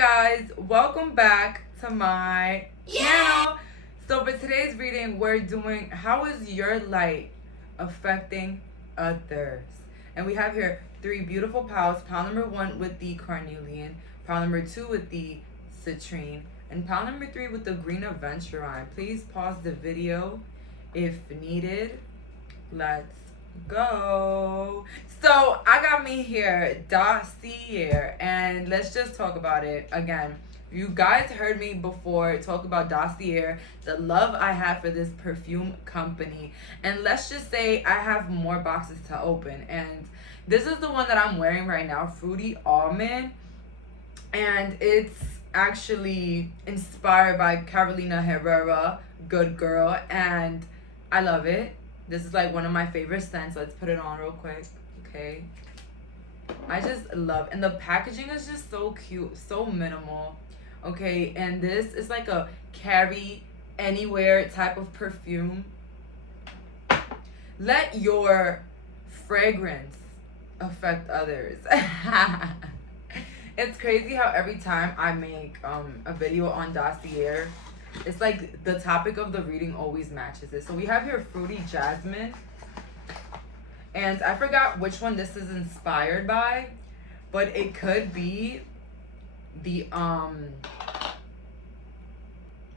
guys, welcome back to my channel. So for today's reading, we're doing how is your light affecting others? And we have here three beautiful piles. Pile number 1 with the carnelian, pile number 2 with the citrine, and pile number 3 with the green aventurine. Please pause the video if needed. Let's go. So I got me here dossier, and let's just talk about it again. You guys heard me before talk about dossier, the love I have for this perfume company, and let's just say I have more boxes to open, and this is the one that I'm wearing right now, Fruity Almond, and it's actually inspired by Carolina Herrera, Good Girl, and I love it. This is like one of my favorite scents. Let's put it on real quick. Okay. I just love, and the packaging is just so cute, so minimal. Okay, and this is like a carry anywhere type of perfume. Let your fragrance affect others. It's crazy how every time I make a video on dossier, it's like the topic of the reading always matches it. So we have here Fruity Jasmine, and I forgot which one this is inspired by, but it could be the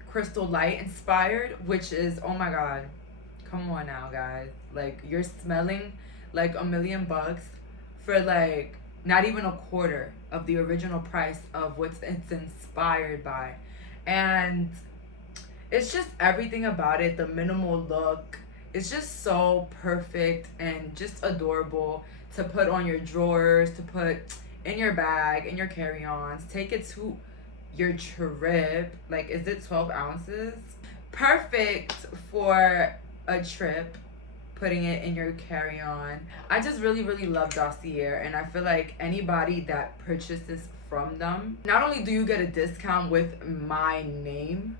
Crystal Light inspired, which is, oh my god, come on now guys, like you're smelling like $1,000,000 for like not even a quarter of the original price of what it's inspired by. And it's just everything about it, the minimal look. It's just so perfect and just adorable to put on your drawers, to put in your bag, in your carry-ons. Take it to your trip. Like, is it 12 ounces? Perfect for a trip, putting it in your carry-on. I just really love Dossier, and I feel like anybody that purchases from them, not only do you get a discount with my name,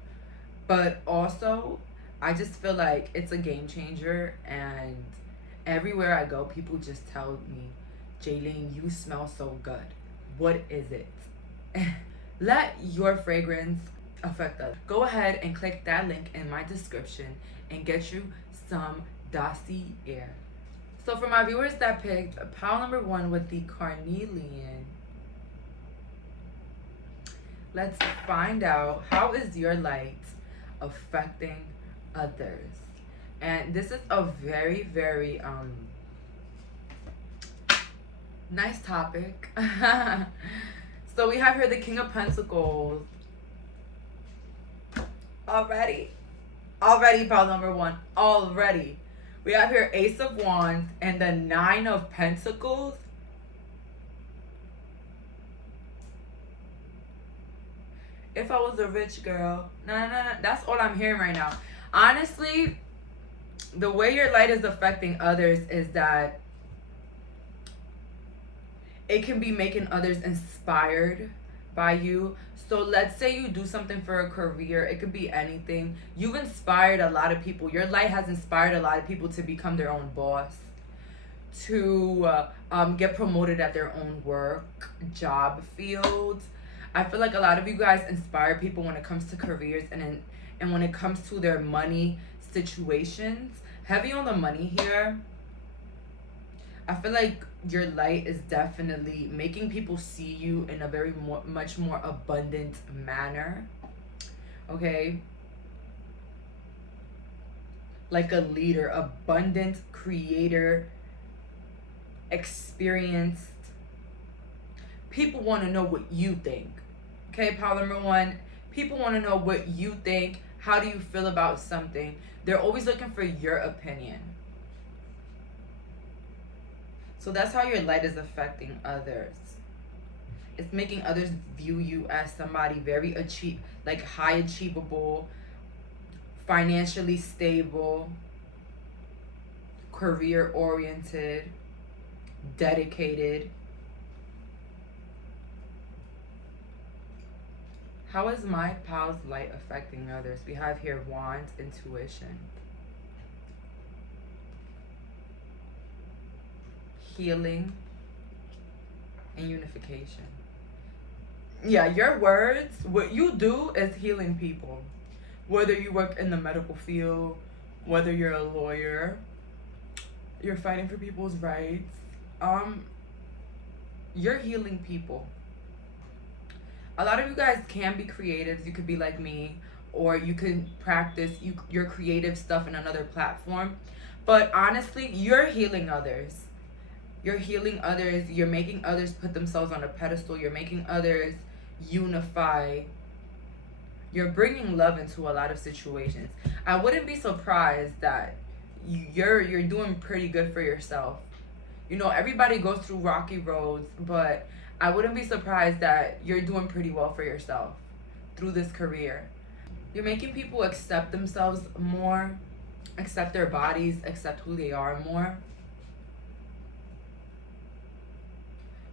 but also I just feel like it's a game changer, and everywhere I go people just tell me, Jaylene, you smell so good. What is it? Let your fragrance affect us. Go ahead and click that link in my description and get you some Dossier. So for my viewers that picked pile number 1 with the carnelian, let's find out how is your light affecting others. And this is a very nice topic. So we have here the King of Pentacles. Already pile number 1. Already we have here Ace of Wands and the 9 of Pentacles. If I was a rich girl. No. That's all I'm hearing right now. Honestly, the way your light is affecting others is that it can be making others inspired by you. So let's say you do something for a career. It could be anything. You've inspired a lot of people. Your light has inspired a lot of people to become their own boss, to get promoted at their own work, job fields. I feel like a lot of you guys inspire people when it comes to careers and when it comes to their money situations. Heavy on the money here. I feel like your light is definitely making people see you in a much more abundant manner. Okay? Like a leader, abundant, creator, experienced. People want to know what you think. Okay, pile number 1. People want to know what you think. How do you feel about something? They're always looking for your opinion. So that's how your light is affecting others. It's making others view you as somebody very high achievable, financially stable, career oriented, dedicated. How is my pal's light affecting others? We have here Wands, intuition, healing, and unification. Yeah, your words, what you do is healing people. Whether you work in the medical field, whether you're a lawyer, you're fighting for people's rights, um, you're healing people. A lot of you guys can be creatives. You could be like me, or you can practice your creative stuff in another platform. But honestly, you're healing others. You're healing others. You're making others put themselves on a pedestal. You're making others unify. You're bringing love into a lot of situations. I wouldn't be surprised that you're doing pretty good for yourself. You know, everybody goes through rocky roads, but I wouldn't be surprised that you're doing pretty well for yourself through this career. You're making people accept themselves more, accept their bodies, accept who they are more.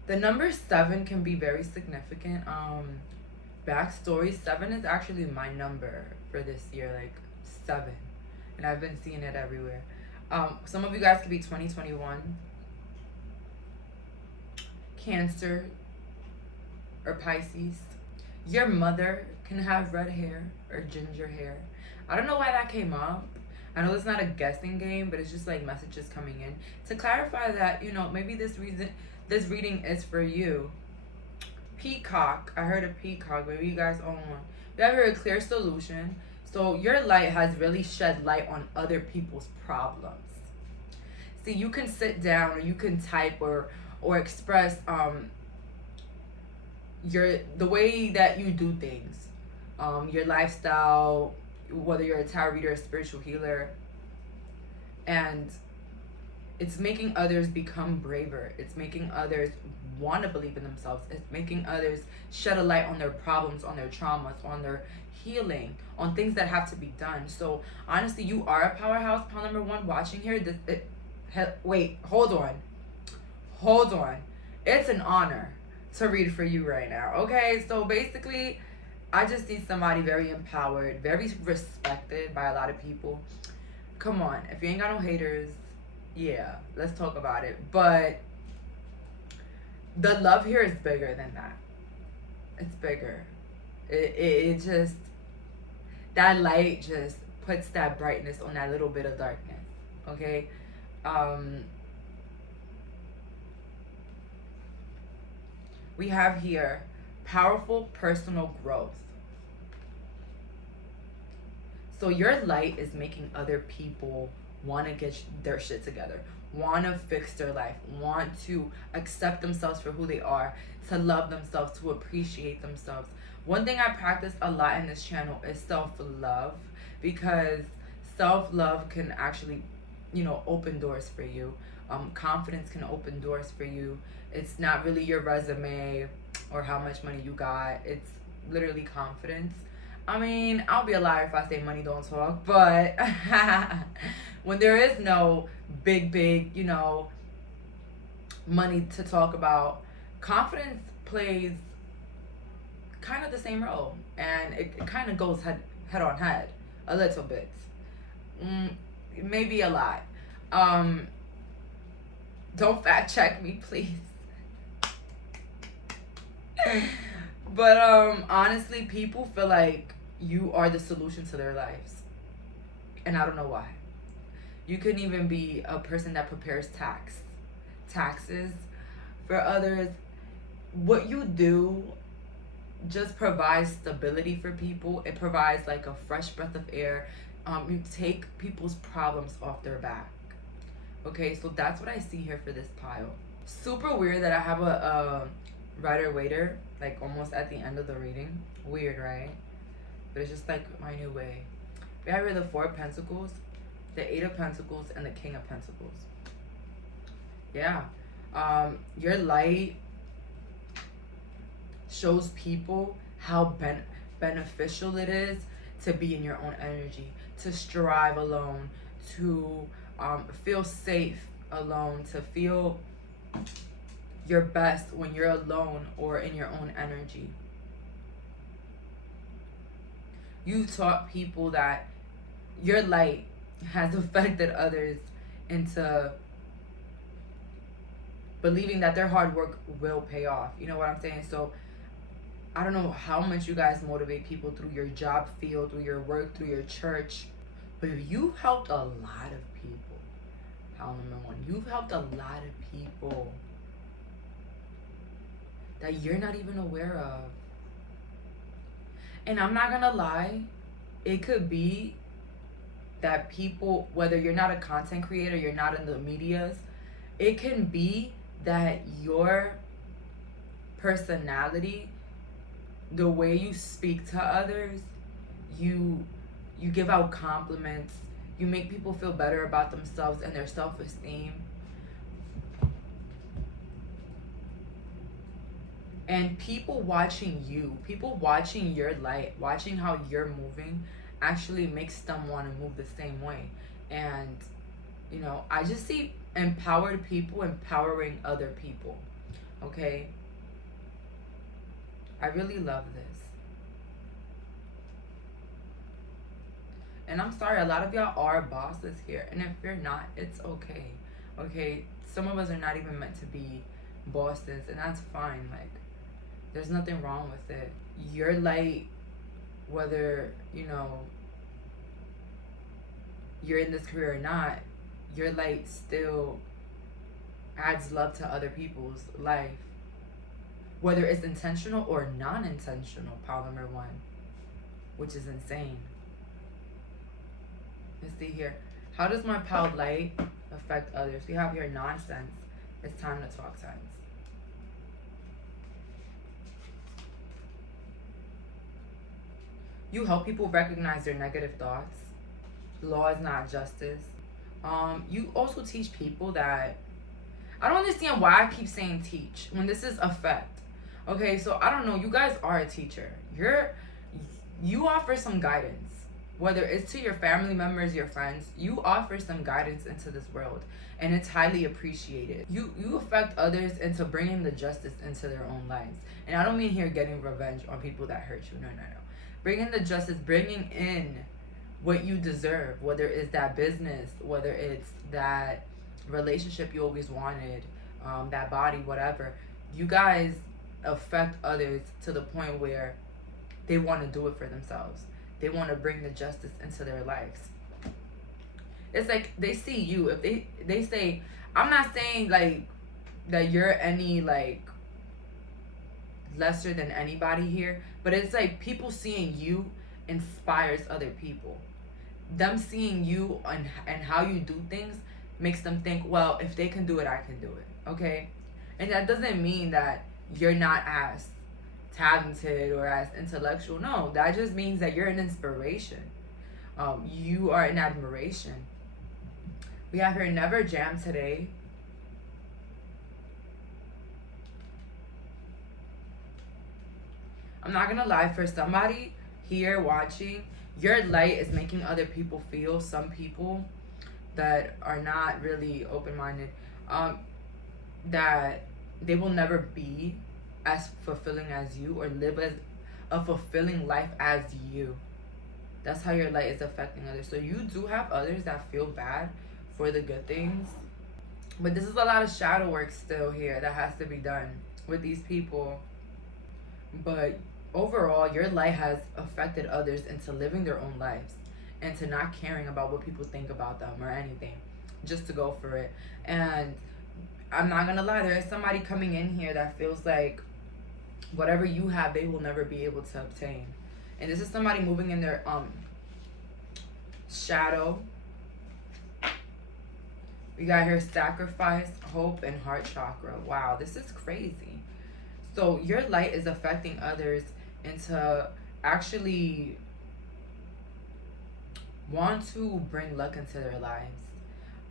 The number 7 can be very significant. Backstory, 7 is actually my number for this year, like 7. And I've been seeing it everywhere. Some of you guys could be 2021, Cancer, or Pisces. Your mother can have red hair or ginger hair. I don't know why that came up. I know it's not a guessing game, but it's just like messages coming in to clarify that, you know, maybe this reading is for you. Peacock. I heard a peacock. Maybe you guys own one. You have a clear solution. So your light has really shed light on other people's problems. See, you can sit down or you can type or express the way that you do things, your lifestyle, whether you're a tarot reader, a spiritual healer, and it's making others become braver. It's making others want to believe in themselves. It's making others shed a light on their problems, on their traumas, on their healing, on things that have to be done. So honestly, you are a powerhouse. Pile number 1 watching here. Wait, hold on. It's an honor to read for you right now. Okay, so basically, I just see somebody very empowered, very respected by a lot of people. Come on, if you ain't got no haters, yeah, let's talk about it. But the love here is bigger than that. It's bigger. It just, that light just puts that brightness on that little bit of darkness. Okay. We have here powerful personal growth. So your light is making other people want to get their shit together, want to fix their life, want to accept themselves for who they are, to love themselves, to appreciate themselves. One thing I practice a lot in this channel is self-love, because self-love can actually, you know, open doors for you. Confidence can open doors for you. It's not really your resume or how much money you got. It's literally confidence. I mean, I'll be a liar if I say money don't talk, but when there is no big, you know, money to talk about, confidence plays kind of the same role, and it kind of goes head on head a little bit, maybe a lot. Don't fact check me, please. But honestly, people feel like you are the solution to their lives, and I don't know why. You can even be a person that prepares taxes for others. What you do just provides stability for people. It provides like a fresh breath of air. You take people's problems off their back. Okay, so that's what I see here for this pile. Super weird that I have a Rider-Waiter like almost at the end of the reading. Weird, right? But it's just like my new way. We have here the 4 of Pentacles, the 8 of Pentacles, and the King of Pentacles. Yeah. Your light shows people how beneficial it is to be in your own energy, to strive alone, to feel safe alone, to feel your best when you're alone or in your own energy. You taught people that your light has affected others into believing that their hard work will pay off. You know what I'm saying? So I don't know how much you guys motivate people through your job field, through your work, through your church, but you've helped a lot of people. Pile number one, you've helped a lot of people that you're not even aware of. And I'm not gonna lie, it could be that people, whether you're not a content creator, you're not in the medias, it can be that your personality, the way you speak to others, you give out compliments, you make people feel better about themselves and their self-esteem. And people watching you, people watching your light, watching how you're moving, actually makes them want to move the same way. And, you know, I just see empowered people empowering other people. Okay? I really love this. And I'm sorry, a lot of y'all are bosses here. And if you're not, it's okay. Okay? Some of us are not even meant to be bosses, and that's fine. Like, there's nothing wrong with it. Your light, whether, you know, you're in this career or not, your light still adds love to other people's life. Whether it's intentional or non-intentional, pile number one, which is insane. Let's see here. How does my pile light affect others? We have here nonsense. It's time to talk sense. You help people recognize their negative thoughts. Law is not justice. You also teach people that, I don't understand why I keep saying teach when this is affect. Okay, so I don't know, you guys are a teacher. You offer some guidance, whether it's to your family members, your friends. You offer some guidance into this world, and it's highly appreciated. You affect others into bringing the justice into their own lives. And I don't mean here getting revenge on people that hurt you. No. Bringing the justice, bringing in what you deserve, whether it's that business, whether it's that relationship you always wanted, that body, whatever. You guys affect others to the point where they want to do it for themselves. They want to bring the justice into their lives. It's like they see you. If they say, I'm not saying like that you're any like lesser than anybody here, but it's like people seeing you inspires other people. Them seeing you and how you do things makes them think, well, if they can do it, I can do it. Okay? And that doesn't mean that you're not as talented or as intellectual. No, that just means that you're an inspiration. You are an admiration. We have here, never jam today. I'm not gonna lie, for somebody here watching, your light is making other people feel, some people that are not really open-minded, that they will never be as fulfilling as you or live as a fulfilling life as you. That's how your light is affecting others. So you do have others that feel bad for the good things, but this is a lot of shadow work still here that has to be done with these people. But overall, your light has affected others into living their own lives and to not caring about what people think about them or anything, just to go for it. And I'm not gonna lie, there is somebody coming in here that feels like whatever you have, they will never be able to obtain. And this is somebody moving in their shadow. We got here sacrifice, hope, and heart chakra. Wow, this is crazy. So your light is affecting others into actually want to bring luck into their lives.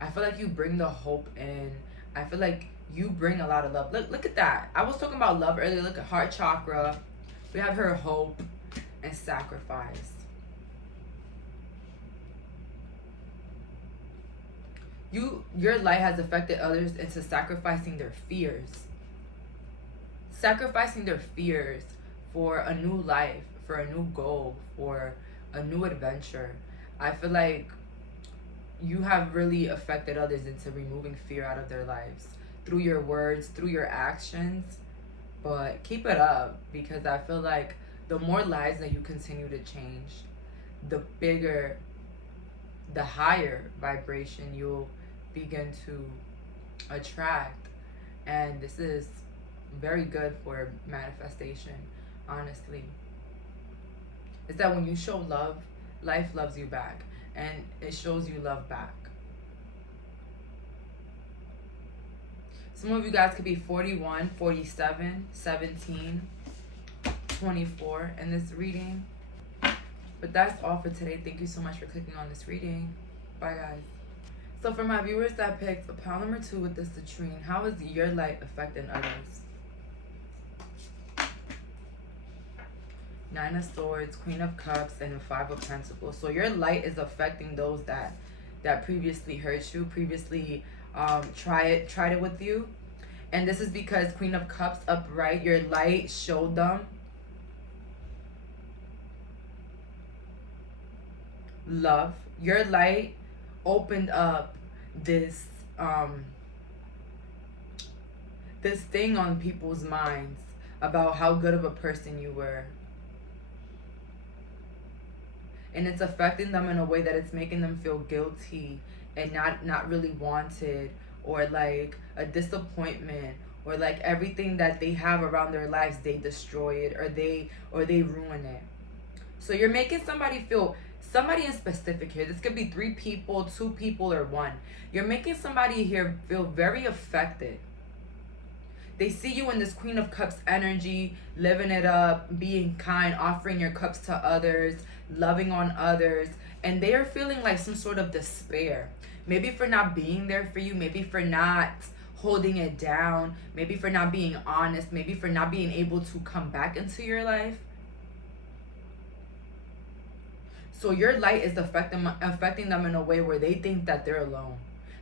I feel like you bring the hope in. I feel like you bring a lot of love. Look at that. I was talking about love earlier. Look at heart chakra. We have her hope and sacrifice. Your light has affected others into sacrificing their fears. Sacrificing their fears for a new life, for a new goal, for a new adventure. I feel like you have really affected others into removing fear out of their lives through your words, through your actions. But keep it up, because I feel like the more lives that you continue to change, the bigger, the higher vibration you'll begin to attract. And this is very good for manifestation, honestly. Is that when you show love, life loves you back, and it shows you love back. Some of you guys could be 41, 47, 17, 24 in this reading. But that's all for today. Thank you so much for clicking on this reading. Bye, guys. So for my viewers that picked pile number 2 with this citrine, how is your light affecting others? 9 of Swords, Queen of Cups, and the 5 of Pentacles. So your light is affecting those that previously hurt you, previously tried it with you. And this is because Queen of Cups upright, your light showed them love. Your light opened up this this thing on people's minds about how good of a person you were. And it's affecting them in a way that it's making them feel guilty and not really wanted, or like a disappointment, or like everything that they have around their lives, they destroy it, or they ruin it. So you're making somebody feel, somebody in specific here, this could be 3 people, 2 people, or 1. You're making somebody here feel very affected. They see you in this Queen of Cups energy, living it up, being kind, offering your cups to others, loving on others, and they are feeling like some sort of despair. Maybe for not being there for you, maybe for not holding it down, maybe for not being honest, maybe for not being able to come back into your life. So your light is affecting them in a way where they think that they're alone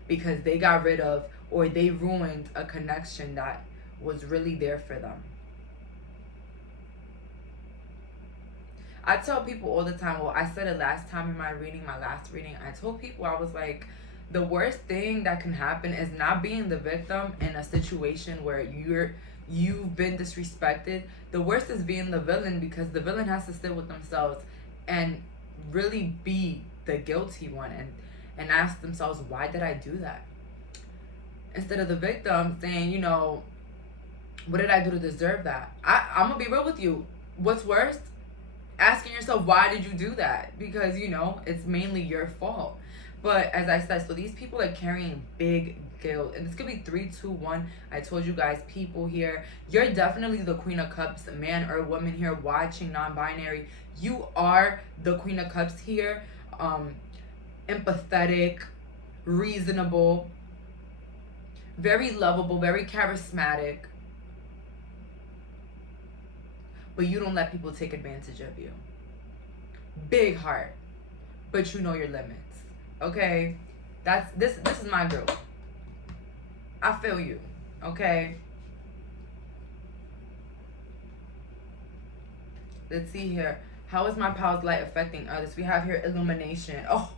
because they got rid of, or they ruined a connection that was really there for them. I tell people all the time, well, I said it last time in my last reading, I told people, I was like, the worst thing that can happen is not being the victim in a situation where you've been disrespected. The worst is being the villain, because the villain has to sit with themselves and really be the guilty one and ask themselves, why did I do that? Instead of the victim saying, you know, what did I do to deserve that? I'm gonna be real with you. What's worse? Asking yourself, why did you do that? Because, you know, it's mainly your fault. But as I said, so these people are carrying big guilt. And this could be 3, 2, 1. I told you guys, people here. You're definitely the Queen of Cups, man or woman here watching, non-binary. You are the Queen of Cups here. Empathetic, reasonable, very lovable, very charismatic. But you don't let people take advantage of you. Big heart, but you know your limits. Okay, this is my girl. I feel you. Okay. Let's see here. How is my powers light affecting others? We have here illumination. Oh,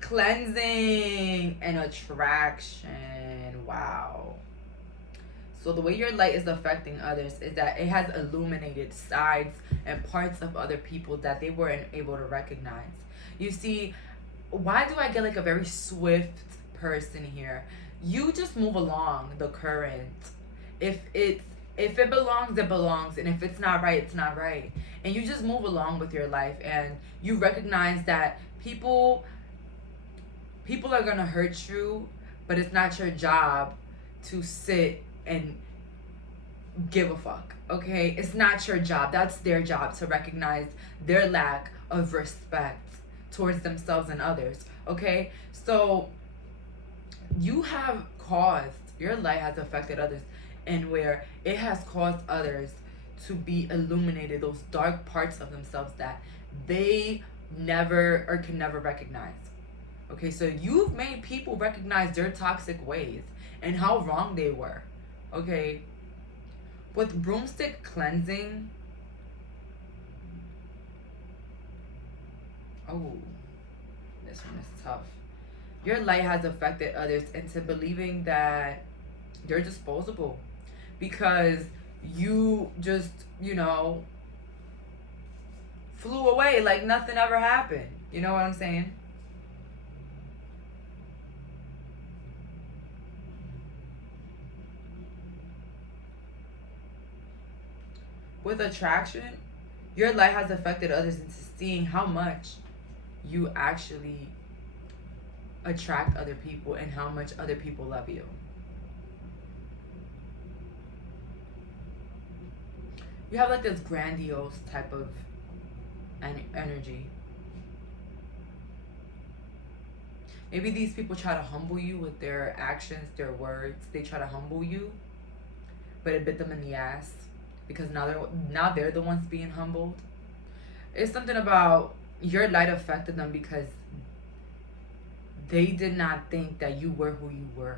cleansing and attraction. Wow. So the way your light is affecting others is that it has illuminated sides and parts of other people that they weren't able to recognize. You see, why do I get like a very swift person here? You just move along the current. If it belongs, it belongs. And if it's not right, it's not right. And you just move along with your life, and you recognize that people are gonna hurt you, but it's not your job to sit and give a fuck. Okay, it's not your job. That's their job, to recognize their lack of respect towards themselves and others. Okay, so you have caused, your light has affected others, and where it has caused others to be illuminated, those dark parts of themselves that they never or can never recognize. Okay, so you've made people recognize their toxic ways and how wrong they were. Okay, with broomstick cleansing, oh, this one is tough. Your light has affected others into believing that they're disposable. because you just, you know, flew away like nothing ever happened. You know what I'm saying? With attraction, your light has affected others into seeing how much you actually attract other people and how much other people love you. You have like this grandiose type of energy. Maybe these people try to humble you with their actions, their words. They try to humble you, but it bit them in the ass because now they're the ones being humbled. It's something about your light affected them because they did not think that you were who you were.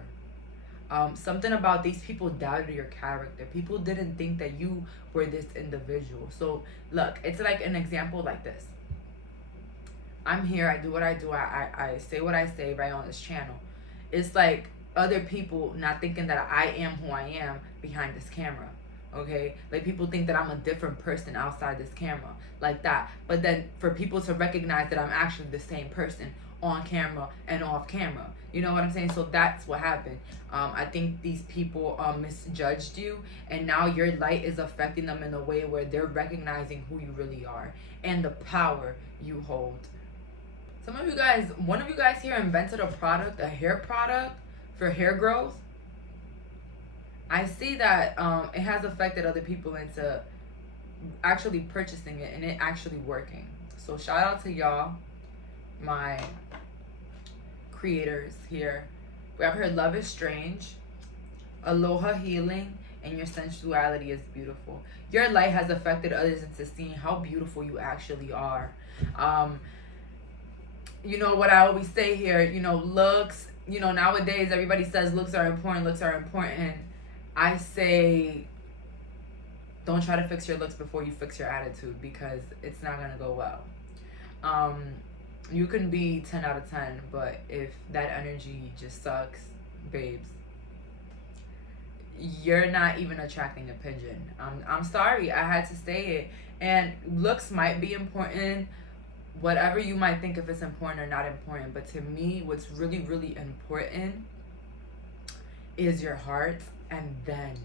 Something about these people doubted your character. People didn't think that you were this individual. So look, it's like an example like this. I'm here, I do what I do, I say what I say right on this channel. It's like other people not thinking that I am who I am behind this camera. Okay, like people think that I'm a different person outside this camera, like that. But then for people to recognize that I'm actually the same person on camera and off camera, you know what I'm saying? So that's what happened. I think these people misjudged you, and now your light is affecting them in a way where they're recognizing who you really are and the power you hold. Some of you guys, one of you guys here invented a product, a hair product for hair growth. I see that it has affected other people into actually purchasing it and it actually working. So shout out to y'all, my creators here. We have heard love is strange, aloha healing, and your sensuality is beautiful. Your light has affected others into seeing how beautiful you actually are. You know what I always say here, you know, looks, you know, nowadays everybody says looks are important, looks are important. I say don't try to fix your looks before you fix your attitude, because it's not going to go well. You can be 10 out of 10, but if that energy just sucks, babes, you're not even attracting a pigeon. I'm sorry, I had to say it. And looks might be important, whatever you might think if it's important or not important, but to me, what's really, really important is your heart and then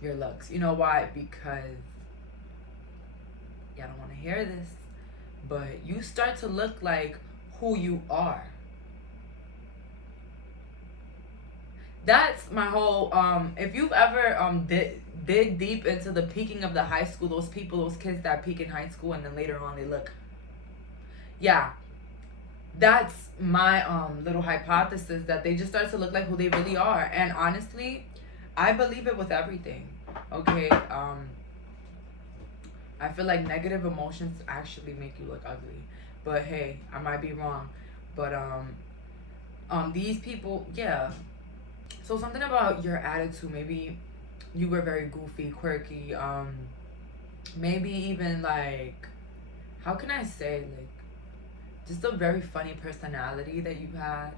your looks. You know why? Because y'all don't want to hear this, but you start to look like who you are. That's my whole if you've ever dig deep into the peaking of the high school, those people, those kids that peak in high school and then later on they look, yeah, that's my little hypothesis, that they just start to look like who they really are. And honestly, I believe it with everything. Okay, I feel like negative emotions actually make you look ugly, but hey, I might be wrong. But these people, yeah. So something about your attitude, maybe you were very goofy, quirky, maybe even like, how can I say, like, just a very funny personality that you had.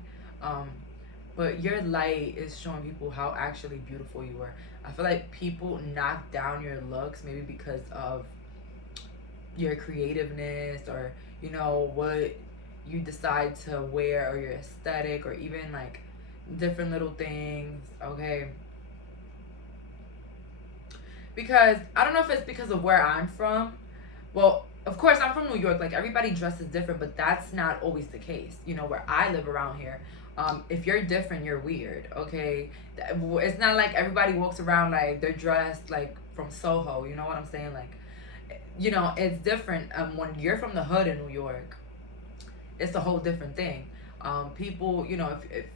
But your light is showing people how actually beautiful you are. I feel like people knock down your looks maybe because of your creativeness, or, you know, what you decide to wear, or your aesthetic, or even like different little things, okay? Because I don't know if it's because of where I'm from. Well, of course, I'm from New York. Like, everybody dresses different, but that's not always the case. You know, where I live around here, if you're different, you're weird, okay? It's not like everybody walks around like they're dressed like from Soho. You know what I'm saying? Like, you know, it's different. When you're from the hood in New York, it's a whole different thing. People, you know, if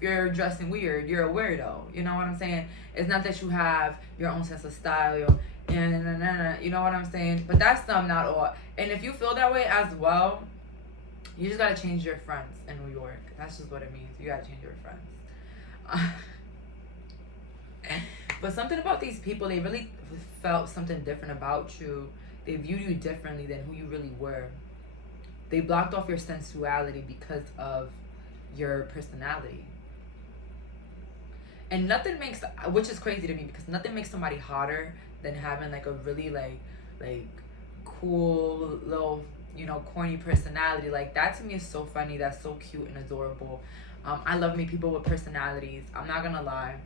you're dressing weird, you're a weirdo. You know what I'm saying? It's not that you have your own sense of style, and you know what I'm saying? But that's not all. And if you feel that way as well, you just gotta change your friends in New York. That's just what it means. You gotta change your friends. But something about these people, they really felt something different about you. They viewed you differently than who you really were. They blocked off your sensuality because of your personality. And nothing makes, which is crazy to me, because nothing makes somebody hotter than having like a really like cool little, you know, corny personality. Like that to me is so funny. That's so cute and adorable. I love me people with personalities. I'm not gonna lie,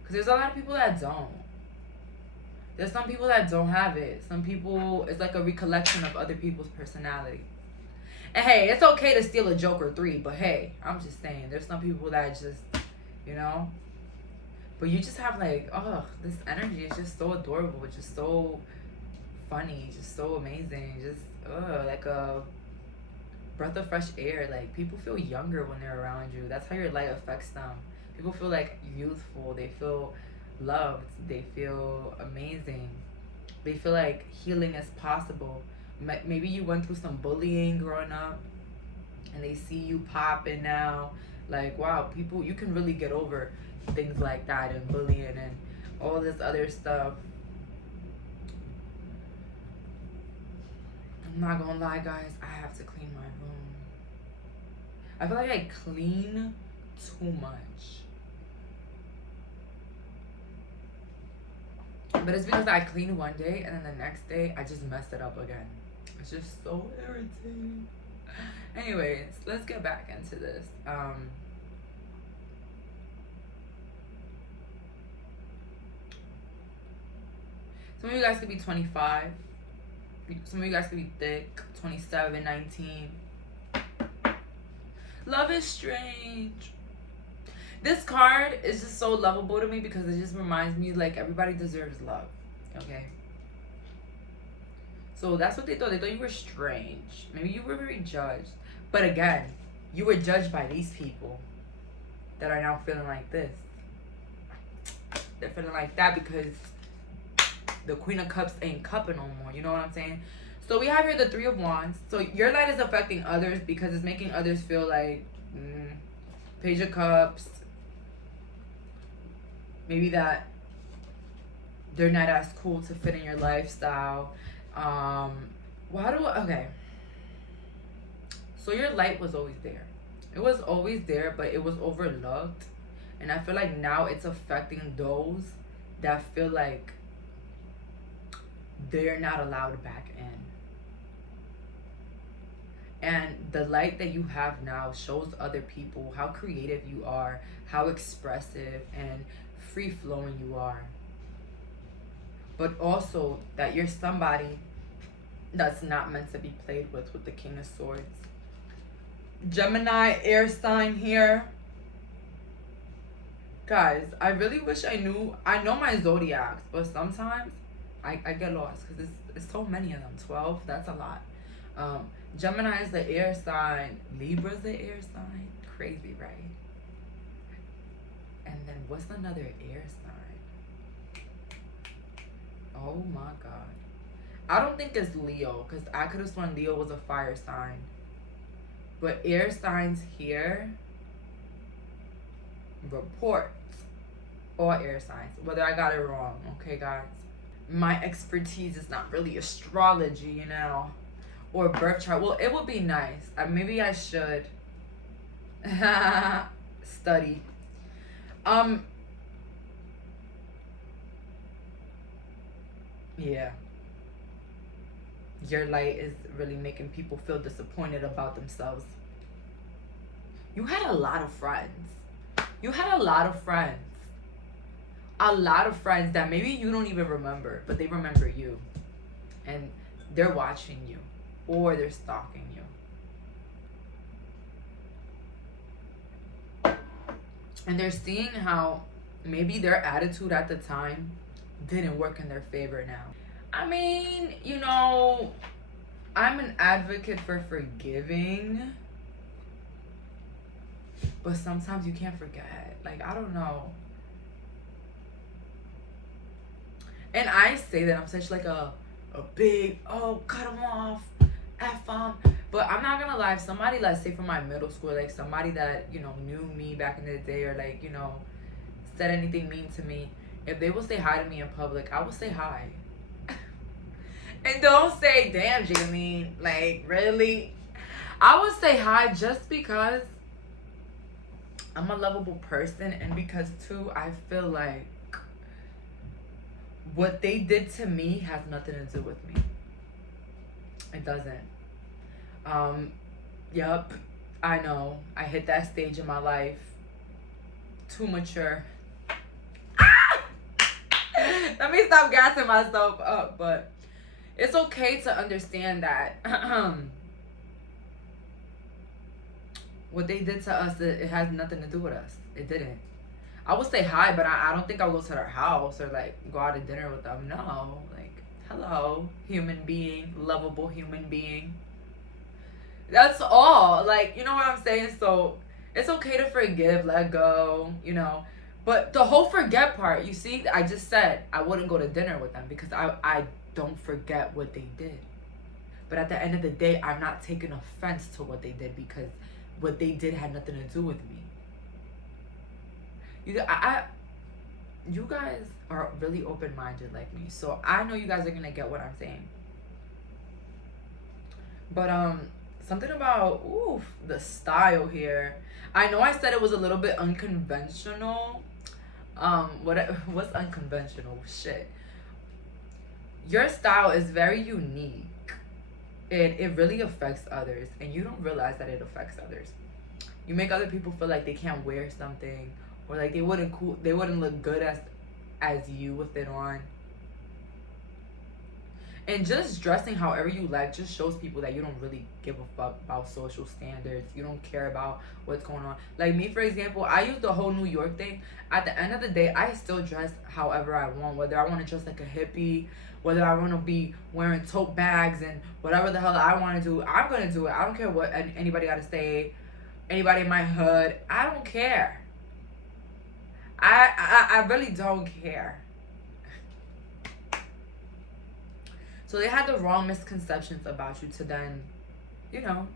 because there's a lot of people that don't. There's some people that don't have it. Some people, it's like a recollection of other people's personality. And hey, it's okay to steal a joke or three, but hey, I'm just saying, there's some people that just, you know. But you just have like, oh, this energy is just so adorable. It's just so funny, just so amazing. Just, like a breath of fresh air. Like, people feel younger when they're around you. That's how your light affects them. People feel like youthful. They feel loved. They feel amazing. They feel like healing is possible. Maybe you went through some bullying growing up and they see you popping now. Like, wow, people, you can really get over things like that, and bullying and all this other stuff. I'm not gonna lie, guys, I have to clean my room. I feel like I clean too much. But it's because I clean one day and then the next day I just mess it up again. It's just so irritating. Anyways, let's get back into this. Some of you guys could be 25. Some of you guys could be thick, 27, 19. Love is strange. This card is just so lovable to me because it just reminds me like everybody deserves love. Okay? So that's what they thought. They thought you were strange. Maybe you were very judged. But again, you were judged by these people that are now feeling like this. They're feeling like that because the Queen of Cups ain't cupping no more. You know what I'm saying? So we have here the Three of Wands. So your light is affecting others because it's making others feel like Page of Cups. Maybe that they're not as cool to fit in your lifestyle. Okay. So your light was always there. It was always there, but it was overlooked. And I feel like now it's affecting those that feel like they're not allowed back in. And the light that you have now shows other people how creative you are, how expressive and free-flowing you are. But also that you're somebody that's not meant to be played with the King of Swords. Gemini, air sign here. Guys, I really wish I knew. I know my zodiacs, but sometimes I get lost because it's so many of them. 12, that's a lot. Gemini is the air sign. Libra is the air sign. Crazy, right? And then what's another air sign? Oh my God. I don't think it's Leo because I could have sworn Leo was a fire sign. But air signs here report all air signs. Whether I got it wrong, okay, guys? My expertise is not really astrology, you know, or birth chart. Well, it would be nice. Maybe I should study. Yeah. Your light is really making people feel disappointed about themselves. You had a lot of friends. You had a lot of friends. A lot of friends that maybe you don't even remember, but they remember you. And they're watching you. Or they're stalking you. And they're seeing how maybe their attitude at the time didn't work in their favor now. I mean, you know, I'm an advocate for forgiving, but sometimes you can't forget. Like, I don't know. And I say that I'm such like a big, oh, cut them off, F them. But I'm not gonna lie, if somebody, let's say from my middle school, like somebody that, you know, knew me back in the day, or like, you know, said anything mean to me, if they will say hi to me in public, I will say hi. And don't say, damn, Jayleen, like, really? I would say hi just because I'm a lovable person, and because too, I feel like what they did to me has nothing to do with me. It doesn't. Yep, I know. I hit that stage in my life. Too mature. Let me stop gassing myself up, but it's okay to understand that what they did to us, it has nothing to do with us. It didn't. I would say hi, but I don't think I'll go to their house or like go out to dinner with them. No, like, hello, human being, lovable human being. That's all. Like, you know what I'm saying? So it's okay to forgive, let go, you know. But the whole forget part, you see, I just said I wouldn't go to dinner with them because I don't forget what they did. But at the end of the day, I'm not taking offense to what they did because what they did had nothing to do with me. You guys are really open-minded like me, so I know you guys are gonna get what I'm saying. But something about the style here. I know I said it was a little bit unconventional. What's unconventional? Shit. Your style is very unique. It really affects others, and you don't realize that it affects others. You make other people feel like they can't wear something, or like they wouldn't look good as you with it on. And just dressing however you like just shows people that you don't really give a fuck about social standards. You don't care about what's going on. Like me, for example, I use the whole New York thing. At the end of the day, I still dress however I want. Whether I want to dress like a hippie, whether I want to be wearing tote bags and whatever the hell I want to do, I'm going to do it. I don't care what anybody got to say. Anybody in my hood. I don't care. I really don't care. So they had the wrong misconceptions about you to then, you know,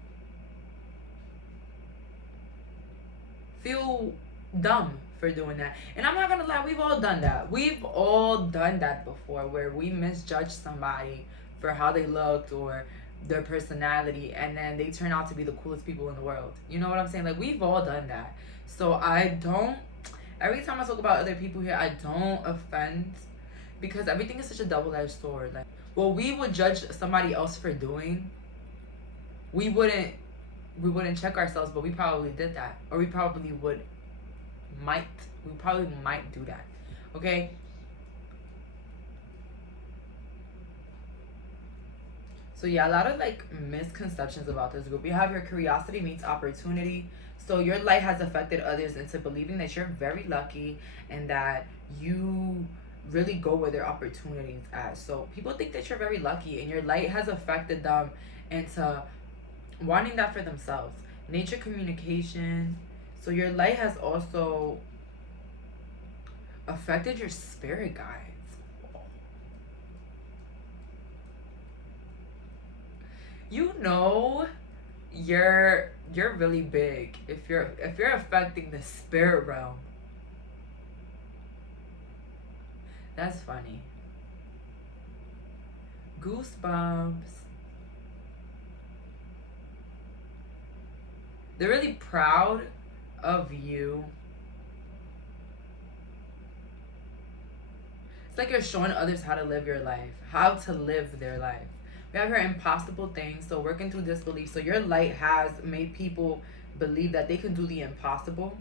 feel dumb for doing that. And I'm not gonna lie, we've all done that. We've all done that before, where we misjudge somebody for how they looked or their personality, and then they turn out to be the coolest people in the world. You know what I'm saying? Like, we've all done that. So every time I talk about other people here, I don't offend, because everything is such a double-edged sword. Like, what we would judge somebody else for doing, we wouldn't check ourselves, but we probably did that, or we probably might do that. Okay. So yeah, a lot of like misconceptions about this group. You have your curiosity meets opportunity. So your light has affected others into believing that you're very lucky and that you really go where their opportunities at. So people think that you're very lucky, and your light has affected them into wanting that for themselves. Nature communication. So your light has also affected your spirit guides. You know, you're really big if you're affecting the spirit realm. That's funny. Goosebumps. They're really proud of you. It's like you're showing others how to live your life, how to live their life. We have your impossible things, so working through disbelief. So your light has made people believe that they can do the impossible.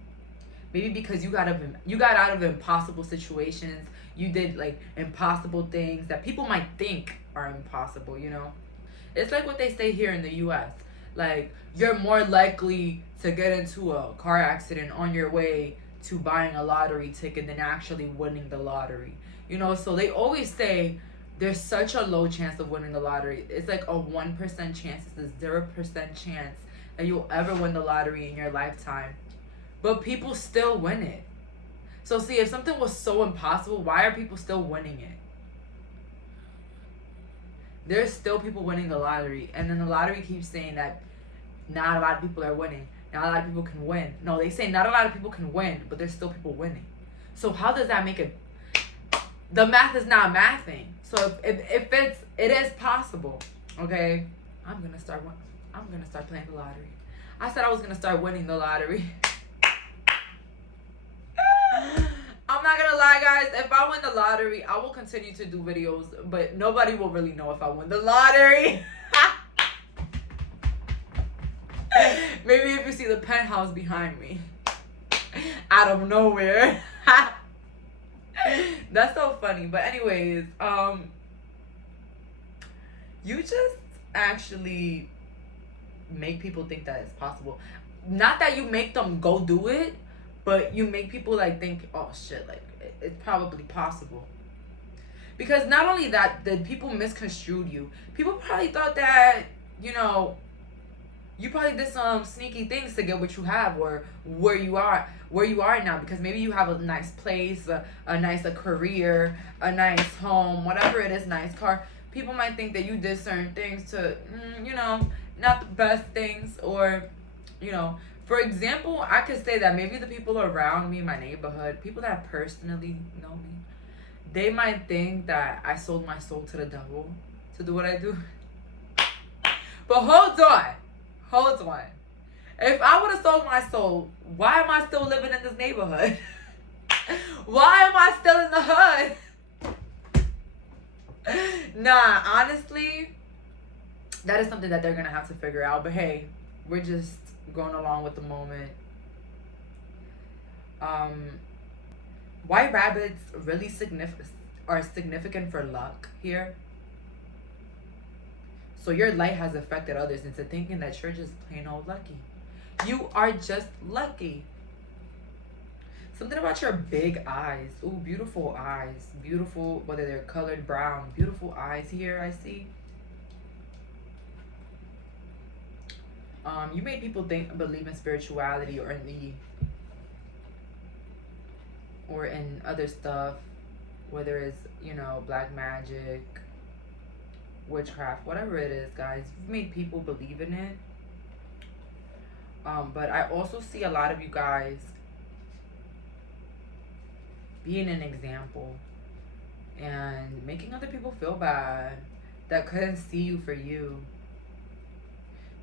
Maybe because you got out of impossible situations. You did like impossible things that people might think are impossible, you know? It's like what they say here in the US. Like, you're more likely to get into a car accident on your way to buying a lottery ticket than actually winning the lottery. You know, so they always say there's such a low chance of winning the lottery. It's like a 1% chance. It's a 0% chance that you'll ever win the lottery in your lifetime. But people still win it. So see, if something was so impossible, why are people still winning it? There's still people winning the lottery. And then the lottery keeps saying that not a lot of people are winning. Not a lot of people can win. No, they say not a lot of people can win, but there's still people winning. So how does that make it? The math is not mathing. So if it is possible, okay? I'm gonna start playing the lottery. I said I was gonna start winning the lottery. lie, guys. If I win the lottery, I will continue to do videos, but nobody will really know if I win the lottery. Maybe if you see the penthouse behind me out of nowhere. That's so funny. But anyways, you just actually make people think that it's possible. Not that you make them go do it, but you make people like think, oh shit, like it's probably possible. Because not only that, the people misconstrued you. People probably thought that, you know, you probably did some sneaky things to get what you have, or where you are now, because maybe you have a nice place, a nice career, a nice home, whatever it is, nice car. People might think that you did certain things to, you know, not the best things, or, you know, for example, I could say that maybe the people around me, my neighborhood, people that personally know me, they might think that I sold my soul to the devil to do what I do. But hold on. If I would have sold my soul, why am I still living in this neighborhood? Why am I still in the hood? Nah, honestly, that is something that they're going to have to figure out. But hey, we're just going along with the moment. White rabbits really are significant for luck here. So your light has affected others into thinking that you're just plain old lucky. You are just lucky. Something about your big eyes. Ooh, beautiful eyes. Beautiful, whether they're colored brown. Beautiful eyes here, I see. You made people believe in spirituality, or in other stuff, whether it's, you know, black magic, witchcraft, whatever it is, guys. You've made people believe in it. But I also see a lot of you guys being an example and making other people feel bad that couldn't see you for you.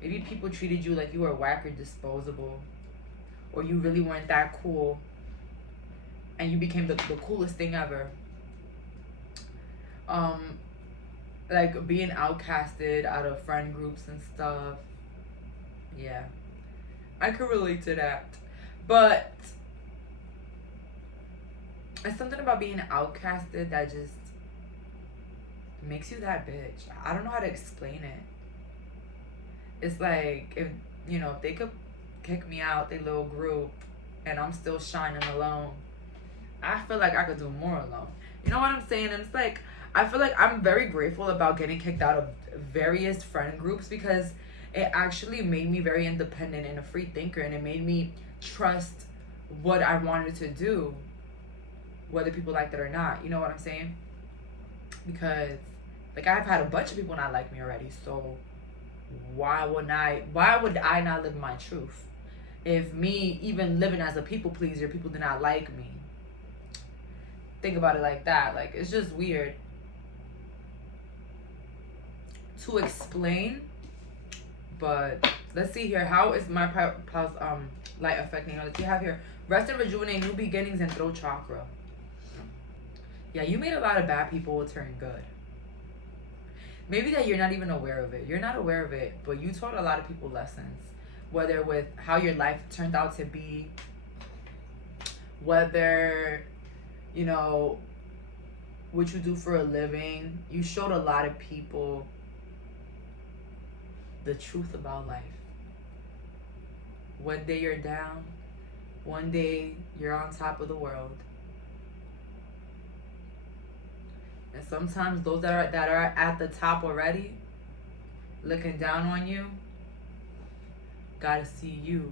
Maybe people treated you like you were whack or disposable, or you really weren't that cool, and you became the coolest thing ever. Like being outcasted out of friend groups and stuff. Yeah, I could relate to that. But it's something about being outcasted that just makes you that bitch. I don't know how to explain it. It's like, if, you know, if they could kick me out, their little group, and I'm still shining alone, I feel like I could do more alone. You know what I'm saying? And it's like, I feel like I'm very grateful about getting kicked out of various friend groups, because it actually made me very independent and a free thinker, and it made me trust what I wanted to do, whether people liked it or not. You know what I'm saying? Because, like, I've had a bunch of people not like me already, so why would I not live my truth? If me even living as a people pleaser, people do not like me. Think about it like that. Like, it's just weird to explain. But let's see here. How is my light affecting others? You have here rest and rejuvenate, new beginnings, and throat chakra. Yeah, you made a lot of bad people turn good. Maybe that you're not even aware of it. You're not aware of it, but you taught a lot of people lessons. Whether with how your life turned out to be, whether, you know, what you do for a living. You showed a lot of people the truth about life. One day you're down, one day you're on top of the world. And sometimes those that are at the top already, looking down on you, gotta see you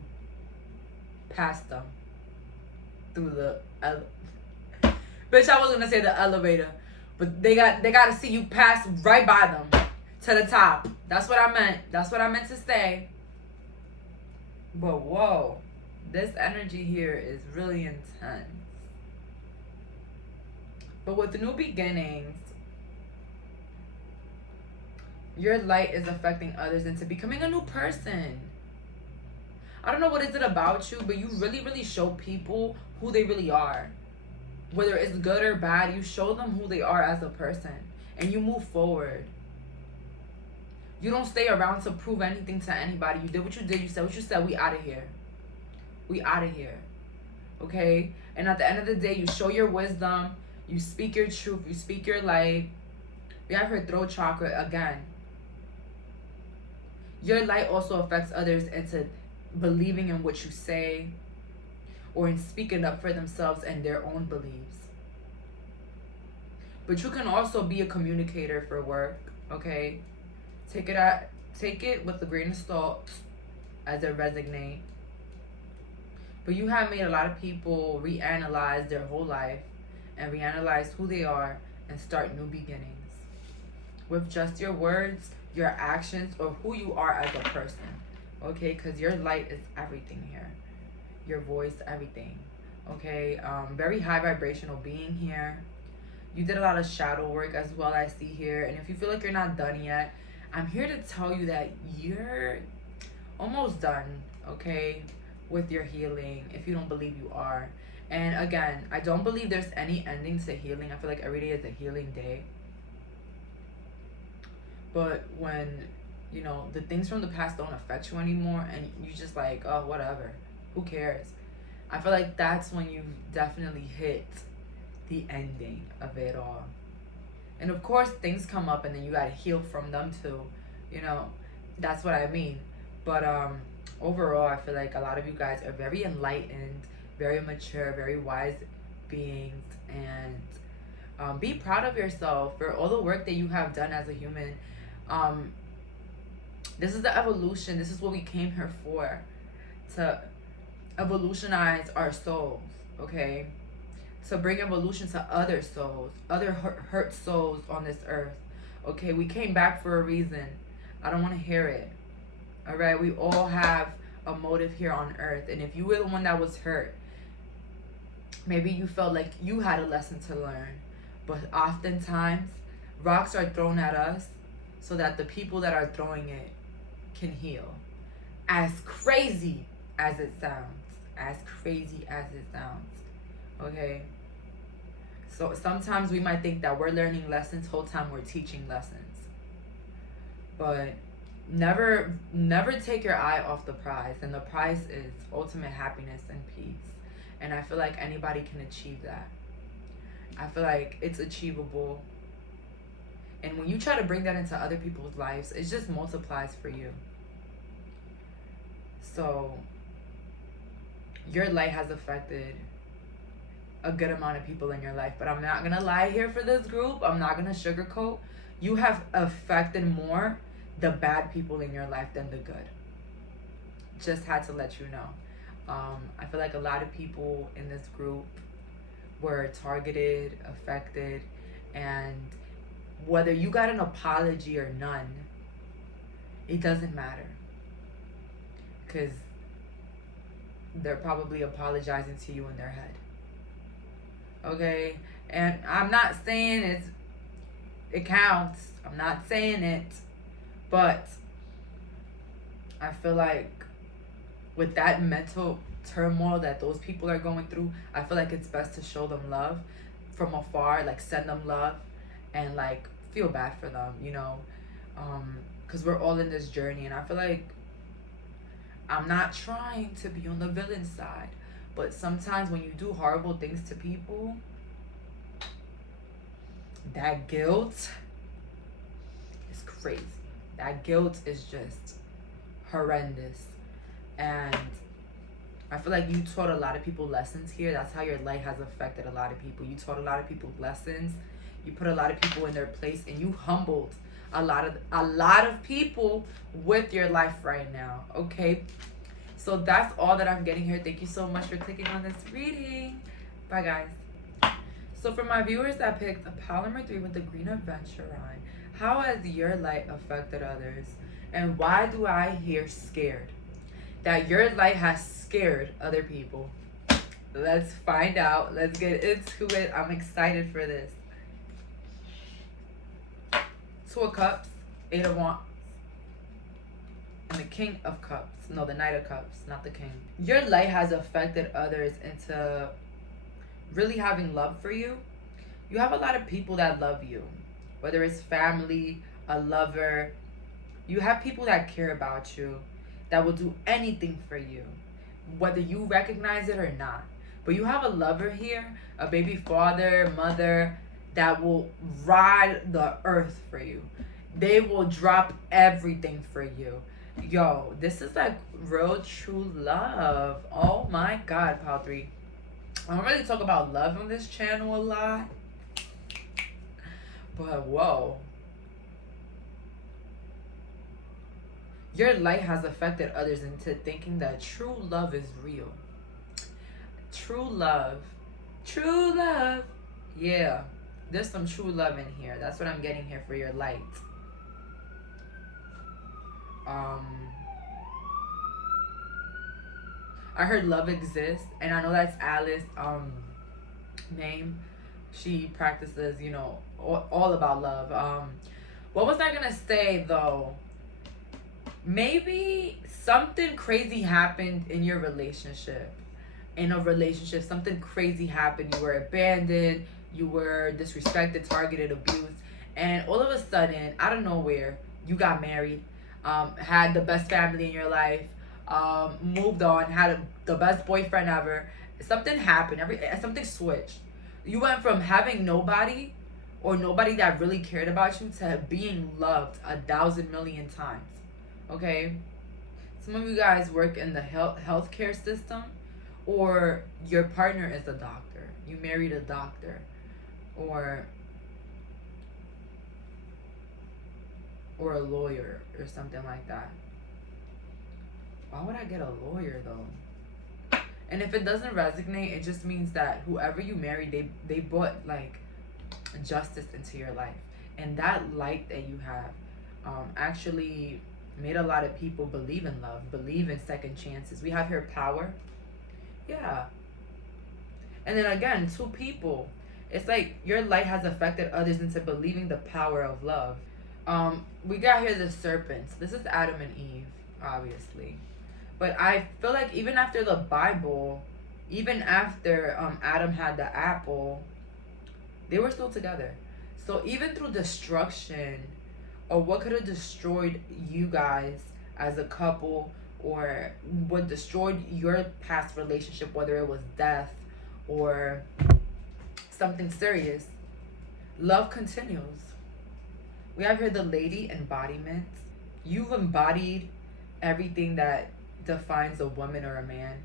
past them through the bitch, I was gonna say the elevator, but they gotta see you pass right by them to the top. That's what I meant. That's what I meant to say. But whoa, this energy here is really intense. But with the new beginnings, your light is affecting others into becoming a new person. I don't know what is it about you, but you really, really show people who they really are. whether it's good or bad, you show them who they are as a person and you move forward. You don't stay around to prove anything to anybody. You did what you did. You said what you said. We out of here. We out of here. Okay? And at the end of the day, you show your wisdom. You speak your truth. You speak your light. We have her throat chakra again. Your light also affects others into believing in what you say or in speaking up for themselves and their own beliefs. But you can also be a communicator for work, okay? Take it with a grain of salt as a resignate. But you have made a lot of people reanalyze their whole life and reanalyze who they are and start new beginnings with just your words, your actions, or who you are as a person, okay? Because your light is everything here. Your voice, everything, okay? Very high vibrational being here. You did a lot of shadow work as well, I see here. And if you feel like you're not done yet, I'm here to tell you that you're almost done, okay, with your healing, if you don't believe you are. And again, I don't believe there's any ending to healing. I feel like every day is a healing day. But when, you know, the things from the past don't affect you anymore and you just like, oh, whatever, who cares? I feel like that's when you definitely hit the ending of it all. And of course, things come up and then you gotta heal from them too. You know, that's what I mean. But overall, I feel like a lot of you guys are very enlightened, very mature, very wise beings. And be proud of yourself for all the work that you have done as a human. This is the evolution. This is what we came here for. To evolutionize our souls, okay? To bring evolution to other souls, other hurt souls on this earth. Okay, we came back for a reason. I don't want to hear it. All right, we all have a motive here on earth. And if you were the one that was hurt, maybe you felt like you had a lesson to learn. But oftentimes, rocks are thrown at us so that the people that are throwing it can heal. As crazy as it sounds. As crazy as it sounds. Okay? So sometimes we might think that we're learning lessons, whole time we're teaching lessons. But never take your eye off the prize. And the prize is ultimate happiness and peace. And I feel like anybody can achieve that. I feel like it's achievable. And when you try to bring that into other people's lives, it just multiplies for you. So your light has affected a good amount of people in your life. But I'm not going to lie here for this group. I'm not going to sugarcoat. You have affected more the bad people in your life than the good. Just had to let you know. I feel like a lot of people in this group were targeted, affected, and whether you got an apology or none, it doesn't matter. Because they're probably apologizing to you in their head. Okay? And I'm not saying it counts. I'm not saying it. But I feel like with that mental turmoil that those people are going through, I feel like it's best to show them love from afar, like send them love and like feel bad for them, you know, because we're all in this journey. And I feel like I'm not trying to be on the villain side, but sometimes when you do horrible things to people, that guilt is crazy. That guilt is just horrendous. And I feel like you taught a lot of people lessons here. That's how your light has affected a lot of people. You taught a lot of people lessons. You put a lot of people in their place, and you humbled a lot of people with your life right now. Okay, so that's all that I'm getting here. Thank you so much for clicking on this reading. Bye, guys. So for my viewers that picked a pile number 3 with the green adventure on, how has your light affected others? And why do I hear scared? That your light has scared other people. Let's find out. Let's get into it. I'm excited for this. 2 of Cups, 8 of Wands, and the King of Cups. No, the Knight of Cups, not the King. Your light has affected others into really having love for you, you have a lot of people that love you, whether it's family, a lover. You have people that care about you, that will do anything for you, whether you recognize it or not. But you have a lover here, a baby father, mother, that will ride the earth for you. They will drop everything for you. Yo, this is like real true love. Oh my god, Pal 3. I don't really talk about love on this channel a lot. But whoa. Your light has affected others into thinking that true love is real. True love. True love. Yeah. There's some true love in here. That's what I'm getting here for your light. I heard love exists, and I know that's Alice name. She practices, you know, all about love. What was I gonna say though? Maybe something crazy happened in your relationship. In a relationship, something crazy happened. You were abandoned, you were disrespected, targeted, abused, and all of a sudden, out of nowhere, you got married, had the best family in your life, moved on, had the best boyfriend ever. Something happened. Something switched. You went from having nobody, or nobody that really cared about you, to being loved 1,000 million times. Okay, some of you guys work in the healthcare system, or your partner is a doctor. You married a doctor, or a lawyer or something like that. Why would I get a lawyer though? And if it doesn't resonate, it just means that whoever you married, they brought like justice into your life, and that light that you have actually made a lot of people believe in love, believe in second chances. We have here power. Yeah. And then again, two people. It's like your light has affected others into believing the power of love. We got here the serpents. This is Adam and Eve, obviously. But I feel like even after the Bible, even after Adam had the apple, they were still together. So even through destruction, or what could have destroyed you guys as a couple, or what destroyed your past relationship, whether it was death or something serious, love continues. We have here the lady embodiment. You've embodied everything that defines a woman or a man.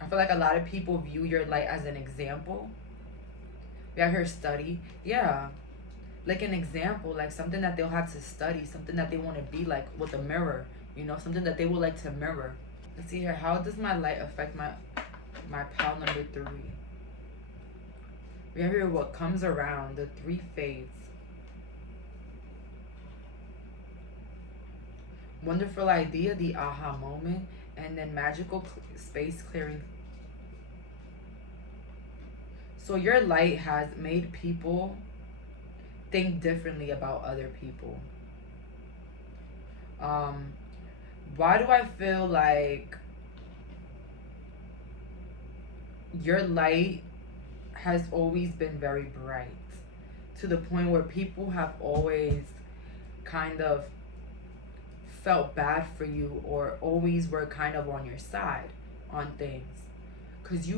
I feel like a lot of people view your light as an example. We have here study. Yeah. Like an example, like something that they'll have to study, something that they want to be like with a mirror, you know, something that they would like to mirror. Let's see here. How does my light affect my pal number 3? We have here what comes around, the 3 fades. Wonderful idea, the aha moment, and then magical space clearing. So your light has made people think differently about other people. Why do I feel like your light has always been very bright, to the point where people have always kind of felt bad for you, or always were kind of on your side on things? Because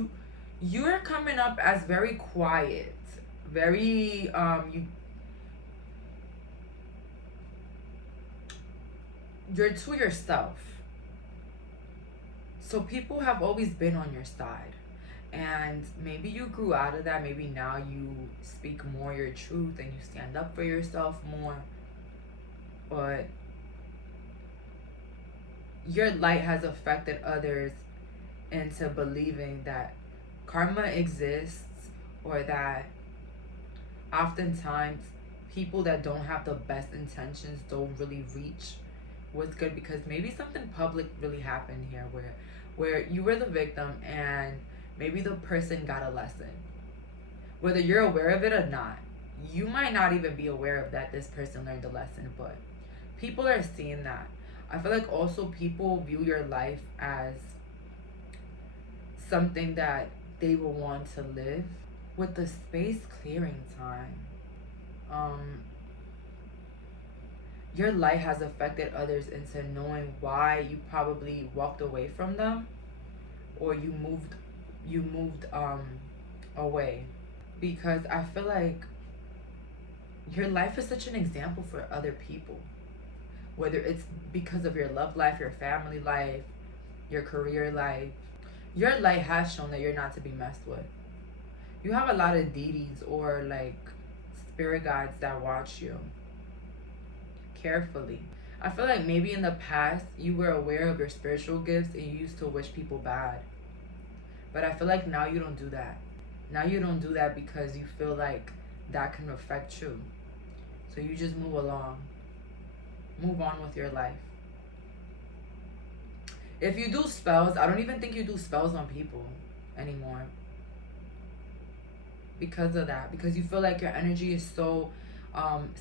you're coming up as very quiet, very you're to yourself. So people have always been on your side. And maybe you grew out of that. Maybe now you speak more your truth and you stand up for yourself more. But your light has affected others into believing that karma exists, or that oftentimes people that don't have the best intentions don't really reach what's good, because maybe something public really happened here where you were the victim, and maybe the person got a lesson. Whether you're aware of it or not, you might not even be aware of that this person learned a lesson, but people are seeing that. I feel like also people view your life as something that they will want to live. With the space clearing time, your light has affected others into knowing why you probably walked away from them, or you moved away. Because I feel like your life is such an example for other people, whether it's because of your love life, your family life, your career life. Your light has shown that you're not to be messed with. You have a lot of deities or like spirit guides that watch you carefully. I feel like maybe in the past you were aware of your spiritual gifts and you used to wish people bad. But I feel like now you don't do that. Now you don't do that because you feel like that can affect you. So you just move along. Move on with your life. If you do spells, I don't even think you do spells on people anymore. Because of that. Because you feel like your energy is so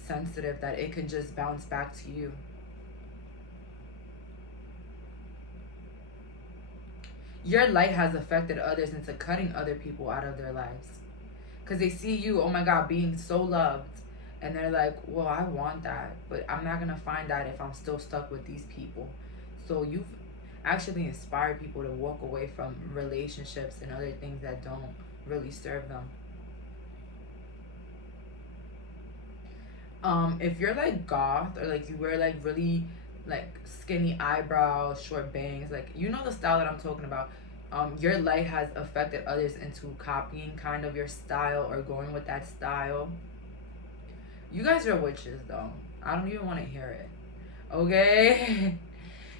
sensitive that it can just bounce back to you. Your light has affected others into cutting other people out of their lives. Because they see you, oh my God, being so loved. And they're like, well, I want that. But I'm not going to find that if I'm still stuck with these people. So you've actually inspired people to walk away from relationships and other things that don't really serve them. If you're like goth, or like you wear like really like skinny eyebrows, short bangs, like you know the style that I'm talking about, your light has affected others into copying kind of your style or going with that style. You guys are witches though. I don't even want to hear it. Okay?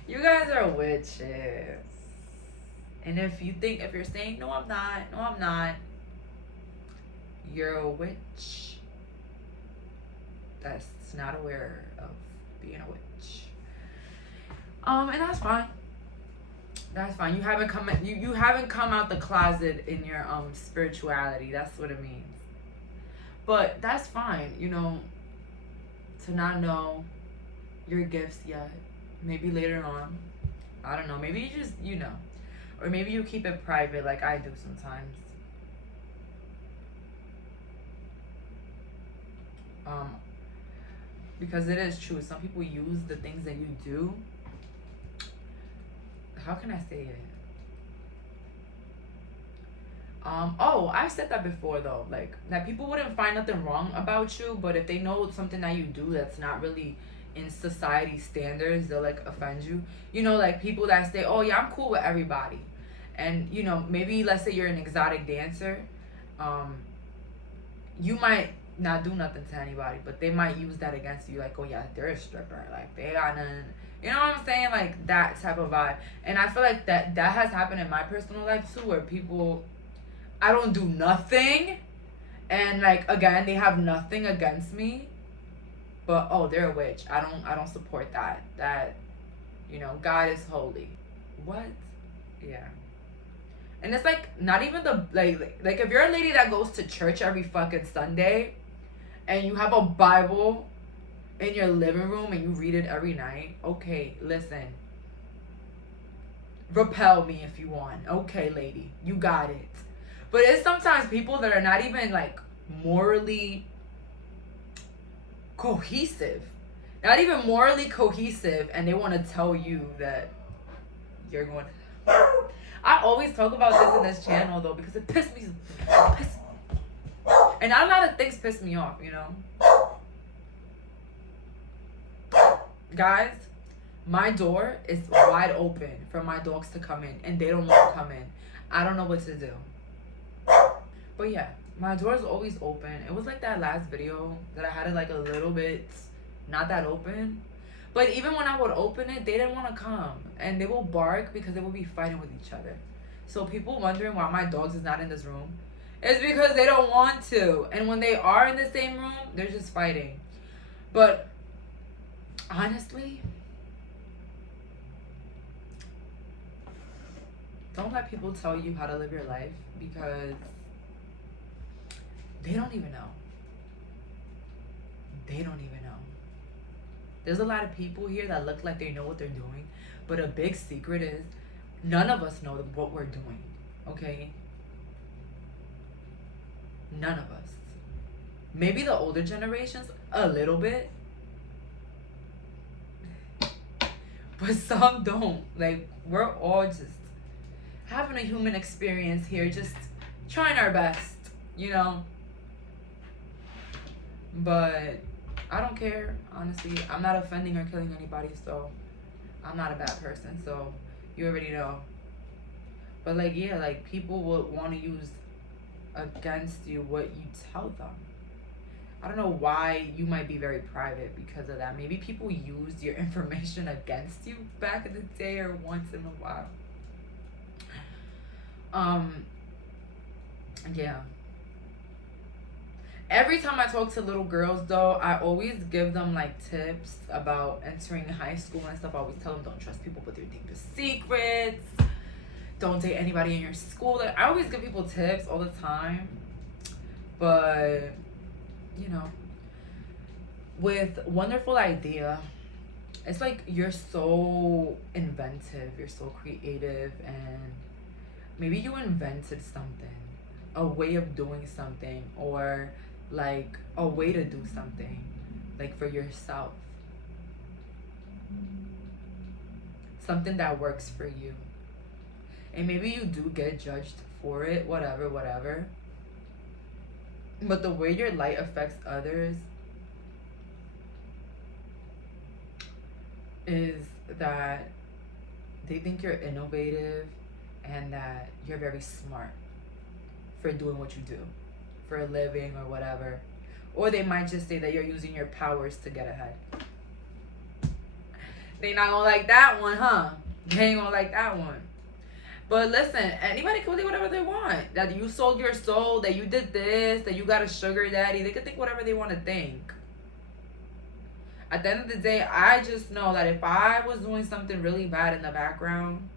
You guys are witches. And if you're saying, no, I'm not, you're a witch that's not aware of being a witch. And that's fine. That's fine. You haven't come out the closet in your spirituality. That's what it means. But that's fine, you know, to not know your gifts yet. Maybe later on. I don't know. Maybe you just, you know. Or maybe you keep it private like I do sometimes. Because it is true. Some people use the things that you do. How can I say it? I've said that before though. Like, that people wouldn't find nothing wrong about you, but if they know something that you do that's not really in society standards, they'll like offend you. You know, like people that say, oh yeah, I'm cool with everybody. And, you know, maybe let's say you're an exotic dancer. You might not do nothing to anybody, but they might use that against you. Like, oh yeah, they're a stripper. Like, they got nothing. You know what I'm saying? Like, that type of vibe. And I feel like that has happened in my personal life too, where people, I don't do nothing. And like, again, they have nothing against me. But, oh, they're a witch. I don't support that. That, you know, God is holy. What? Yeah. And it's like, not even the, like if you're a lady that goes to church every fucking Sunday and you have a Bible in your living room and you read it every night, okay, listen. Repel me if you want. Okay, lady, you got it. But it's sometimes people that are not even like morally cohesive. Not even morally cohesive, and they want to tell you that you're going to... I always talk about this in this channel though because it pissed me. And not a lot of things piss me off, you know. Guys, my door is wide open for my dogs to come in, and they don't want to come in. I don't know what to do. But yeah, my door is always open. It was like that last video that I had it like a little bit not that open. But even when I would open it, they didn't want to come. And they will bark because they will be fighting with each other. So people wondering why my dogs is not in this room, it's because they don't want to. And when they are in the same room, they're just fighting. But honestly, don't let people tell you how to live your life, because they don't even know. They don't even know. There's a lot of people here that look like they know what they're doing, but a big secret is none of us know what we're doing. Okay? None of us. Maybe the older generations, a little bit. But some don't. Like, we're all just having a human experience here, just trying our best, you know? But I don't care, honestly. I'm not offending or killing anybody, so I'm not a bad person, so you already know. But like, yeah, like, people would want to use against you what you tell them. I don't know why you might be very private because of that. Maybe people used your information against you back in the day or once in a while. Yeah. Every time I talk to little girls, though, I always give them, like, tips about entering high school and stuff. I always tell them, don't trust people with your deepest secrets. Don't date anybody in your school. Like, I always give people tips all the time. But, you know, with Wonderful Idea, it's like you're so inventive. You're so creative. And maybe you invented something. A way of doing something. Or like a way to do something, like for yourself, something that works for you. And maybe you do get judged for it, whatever, but the way your light affects others is that they think you're innovative and that you're very smart for doing what you do for a living or whatever. Or they might just say that you're using your powers to get ahead. They not gonna like that one, huh? They ain't gonna like that one. But listen, anybody can think whatever they want. That you sold your soul, that you did this, that you got a sugar daddy. They can think whatever they want to think. At the end of the day, I just know that if I was doing something really bad in the background,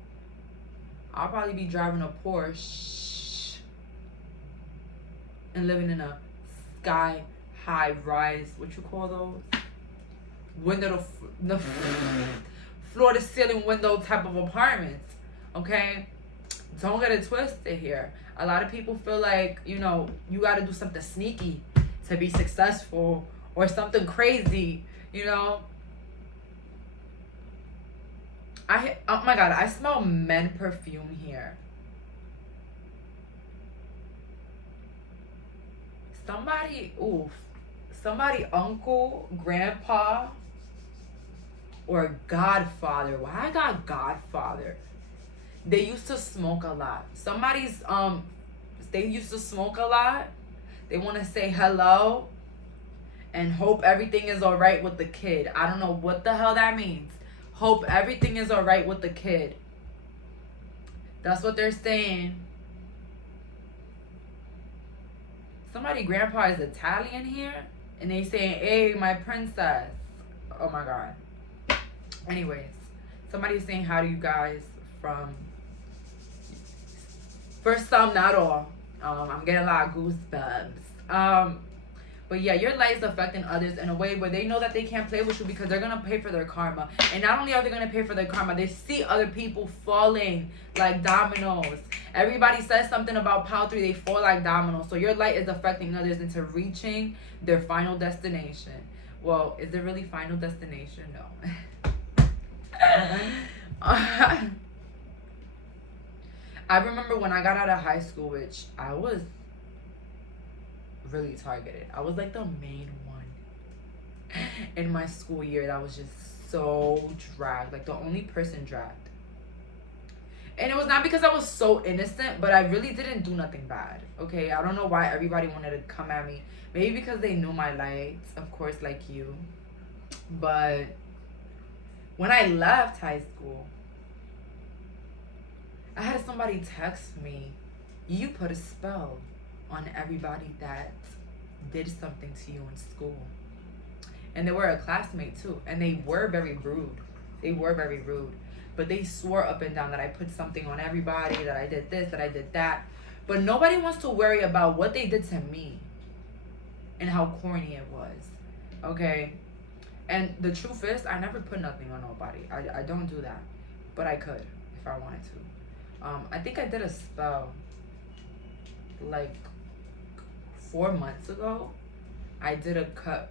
I'll probably be driving a Porsche and living in a sky high rise, what you call those? Floor to ceiling window type of apartments. Okay? Don't get it twisted here. A lot of people feel like, you know, you got to do something sneaky to be successful or something crazy, you know? Oh my God, I smell men perfume here. Somebody uncle, grandpa, or godfather. Why I got godfather? They used to smoke a lot. They used to smoke a lot. They want to say hello and hope everything is all right with the kid. I don't know what the hell that means. Hope everything is all right with the kid. That's what they're saying. Somebody grandpa is Italian here, and they saying, hey, my princess. Oh my God. Anyways, somebody's saying hi to you guys from, for some, not all. I'm getting a lot of goosebumps. But yeah, your light is affecting others in a way where they know that they can't play with you because they're going to pay for their karma. And not only are they going to pay for their karma, they see other people falling like dominoes. Everybody says something about Power 3, they fall like dominoes. So your light is affecting others into reaching their final destination. Well, is it really final destination? No. I remember when I got out of high school, which I was really targeted. I was like the main one in my school year that was just so dragged, like the only person dragged. And it was not because I was so innocent, but I really didn't do nothing bad. Okay, I don't know why everybody wanted to come at me. Maybe because they knew my lights, of course, like you. But when I left high school, I had somebody text me, you put a spell on everybody that did something to you in school. And they were a classmate too. And they were very rude. But they swore up and down that I put something on everybody, that I did this, that I did that. But nobody wants to worry about what they did to me and how corny it was. Okay? And the truth is, I never put nothing on nobody. I don't do that. But I could if I wanted to. I think I did a spell like 4 months ago. I did a cut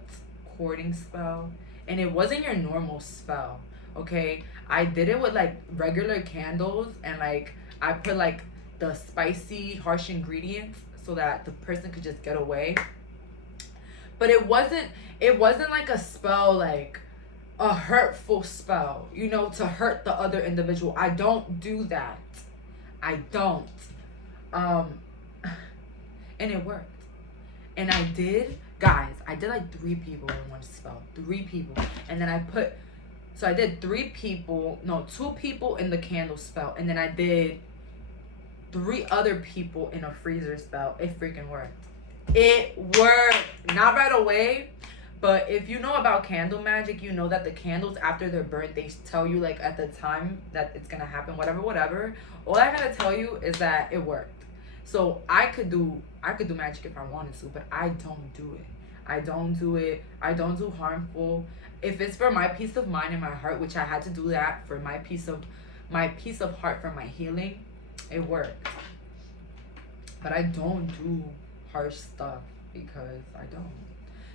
courting spell, and it wasn't your normal spell. Okay, I did it with like regular candles, and like I put like the spicy harsh ingredients so that the person could just get away. But it wasn't like a spell, like a hurtful spell, you know, to hurt the other individual. I don't do that. I don't. And it worked. And I did, guys, I did like 3 people in one spell. 3 people. And then I did 3 people, no, 2 people in the candle spell. And then I did 3 other people in a freezer spell. It freaking worked. It worked. Not right away, but if you know about candle magic, you know that the candles, after they're burnt, they tell you like at the time that it's gonna happen, whatever. All I gotta tell you is that it worked. So I could do magic if I wanted to, but I don't do it. I don't do it. I don't do harmful. If it's for my peace of mind and my heart, which I had to do that for my peace of heart, for my healing, it worked. But I don't do harsh stuff because I don't.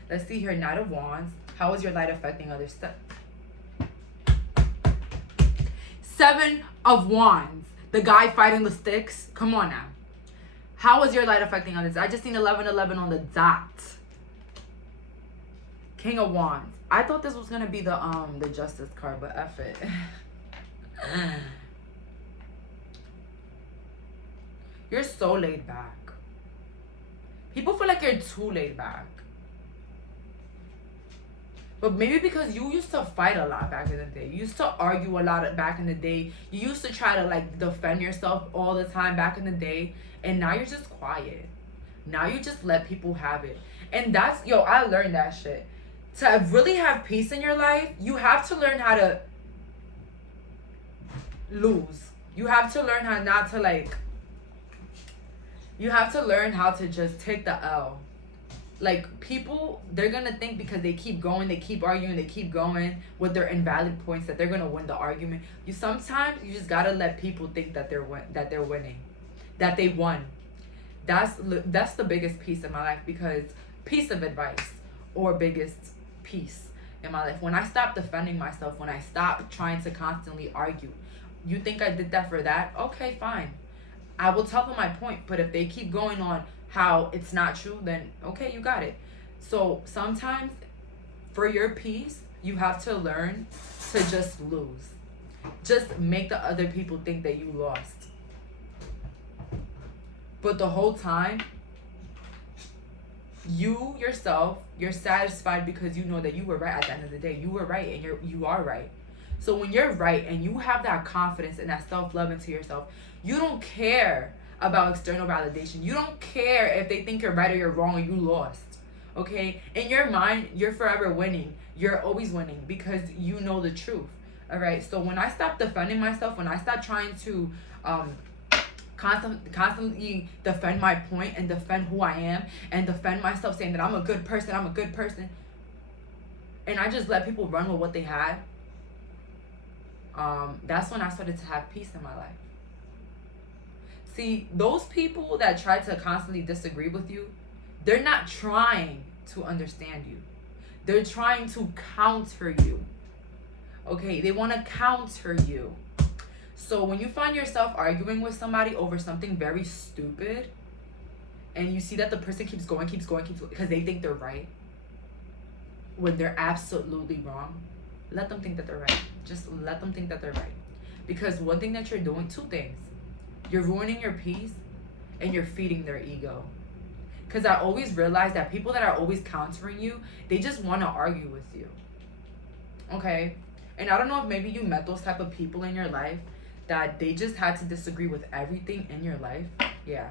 Let's see here. Knight of Wands. How is your light affecting others? 7 of Wands. The guy fighting the sticks. Come on now. How is your light affecting others? I just seen 1111 on the dot. King of Wands. I thought this was gonna be the Justice card, but F it. You're so laid back. People feel like you're too laid back. But maybe because you used to fight a lot back in the day. You used to argue a lot back in the day. You used to try to like defend yourself all the time back in the day. And now you're just quiet. Now you just let people have it. And that's, I learned that shit. To really have peace in your life, you have to learn how to lose. You have to learn how not to like, you have to learn how to just take the L. Like, people, they're gonna think because they keep going, they keep arguing, they keep going with their invalid points that they're gonna win the argument. Sometimes you just gotta let people think that they're winning, that they won. That's the biggest piece in my life, because piece of advice or biggest piece in my life. When I stopped defending myself, when I stopped trying to constantly argue, you think I did that for that? Okay, fine. I will tell them my point, but if they keep going on how it's not true, then okay, you got it. So sometimes for your peace, you have to learn to just lose. Just make the other people think that you lost. But the whole time, you yourself, you're satisfied because you know that you were right at the end of the day. You were right, and you are right. So when you're right and you have that confidence and that self-love into yourself, you don't care about external validation. You don't care if they think you're right or you're wrong or you lost. Okay? In your mind, you're forever winning. You're always winning because you know the truth. All right? So when I stopped defending myself, when I stopped trying to constantly defend my point and defend who I am and defend myself, saying that I'm a good person, and I just let people run with what they had, that's when I started to have peace in my life. See, those people that try to constantly disagree with you, they're not trying to understand you. They're trying to counter you. Okay, they want to counter you. So when you find yourself arguing with somebody over something very stupid, and you see that the person keeps going, because they think they're right, when they're absolutely wrong, let them think that they're right. Just let them think that they're right. Because one thing that you're doing, 2 things. You're ruining your peace, and you're feeding their ego. Because I always realize that people that are always countering you, they just want to argue with you. Okay? And I don't know if maybe you met those type of people in your life that they just had to disagree with everything in your life. Yeah.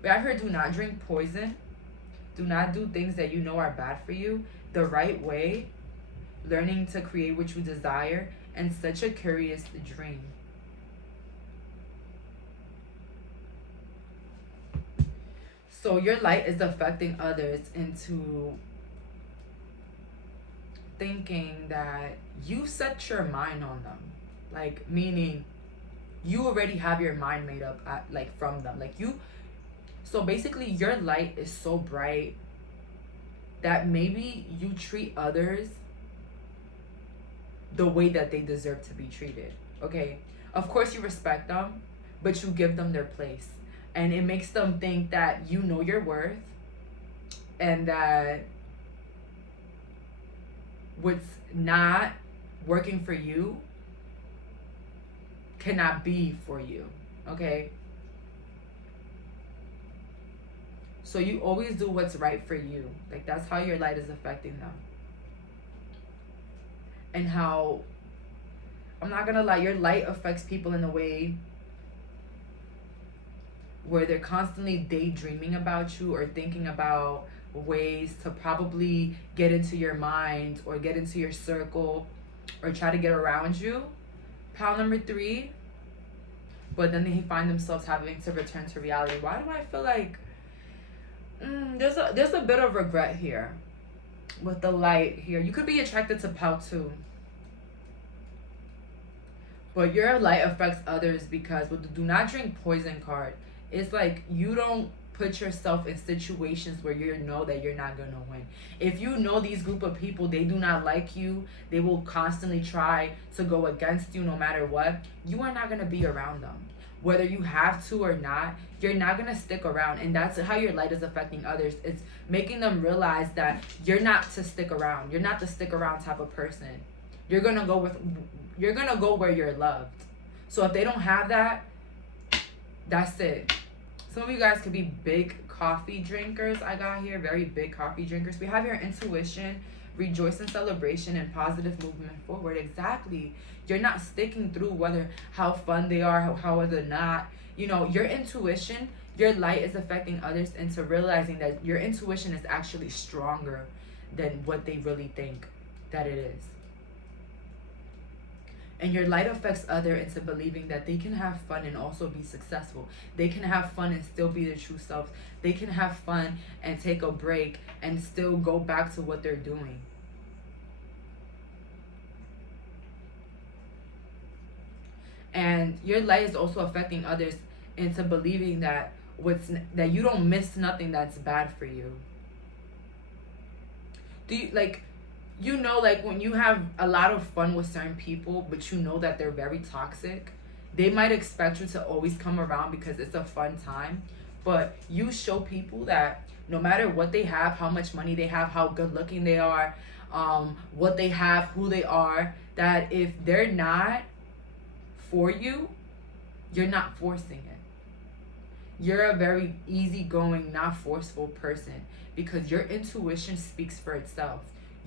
But I heard, do not drink poison. Do not do things that you know are bad for you the right way. Learning to create what you desire, and such a curious dream. So your light is affecting others into thinking that you set your mind on them. Like, meaning you already have your mind made up like from them. Like you, so basically your light is so bright that maybe you treat others the way that they deserve to be treated. Okay, of course you respect them, but you give them their place, and it makes them think that you know your worth, and that what's not working for you cannot be for you. Okay, so you always do what's right for you. Like that's how your light is affecting them. And how, I'm not gonna lie, your light affects people in a way where they're constantly daydreaming about you or thinking about ways to probably get into your mind or get into your circle or try to get around you. Pile number 3. But then they find themselves having to return to reality. Why do I feel like there's a bit of regret here with the light here? You could be attracted to pile 2. But your light affects others because with the do not drink poison card, it's like you don't put yourself in situations where you know that you're not gonna win. If you know these group of people, they do not like you, they will constantly try to go against you no matter what, you are not gonna be around them. Whether you have to or not, you're not gonna stick around. And that's how your light is affecting others. It's making them realize that you're not to stick around. You're not the stick around type of person. You're gonna go where you're loved. So if they don't have that, that's it. Some of you guys could be big coffee drinkers. I got here very big coffee drinkers. We have your intuition, rejoice in celebration, and positive movement forward. Exactly. You're not sticking through whether how fun they are, how they're not. You know, your intuition, your light is affecting others into realizing that your intuition is actually stronger than what they really think that it is. And your light affects others into believing that they can have fun and also be successful. They can have fun and still be their true selves. They can have fun and take a break and still go back to what they're doing. And your light is also affecting others into believing that that you don't miss nothing that's bad for you. Do you like when you have a lot of fun with certain people, but you know that they're very toxic, they might expect you to always come around because it's a fun time, but you show people that no matter what they have, how much money they have, how good looking they are, what they have, who they are, that if they're not for you, you're not forcing it. You're a very easygoing, not forceful person because your intuition speaks for itself.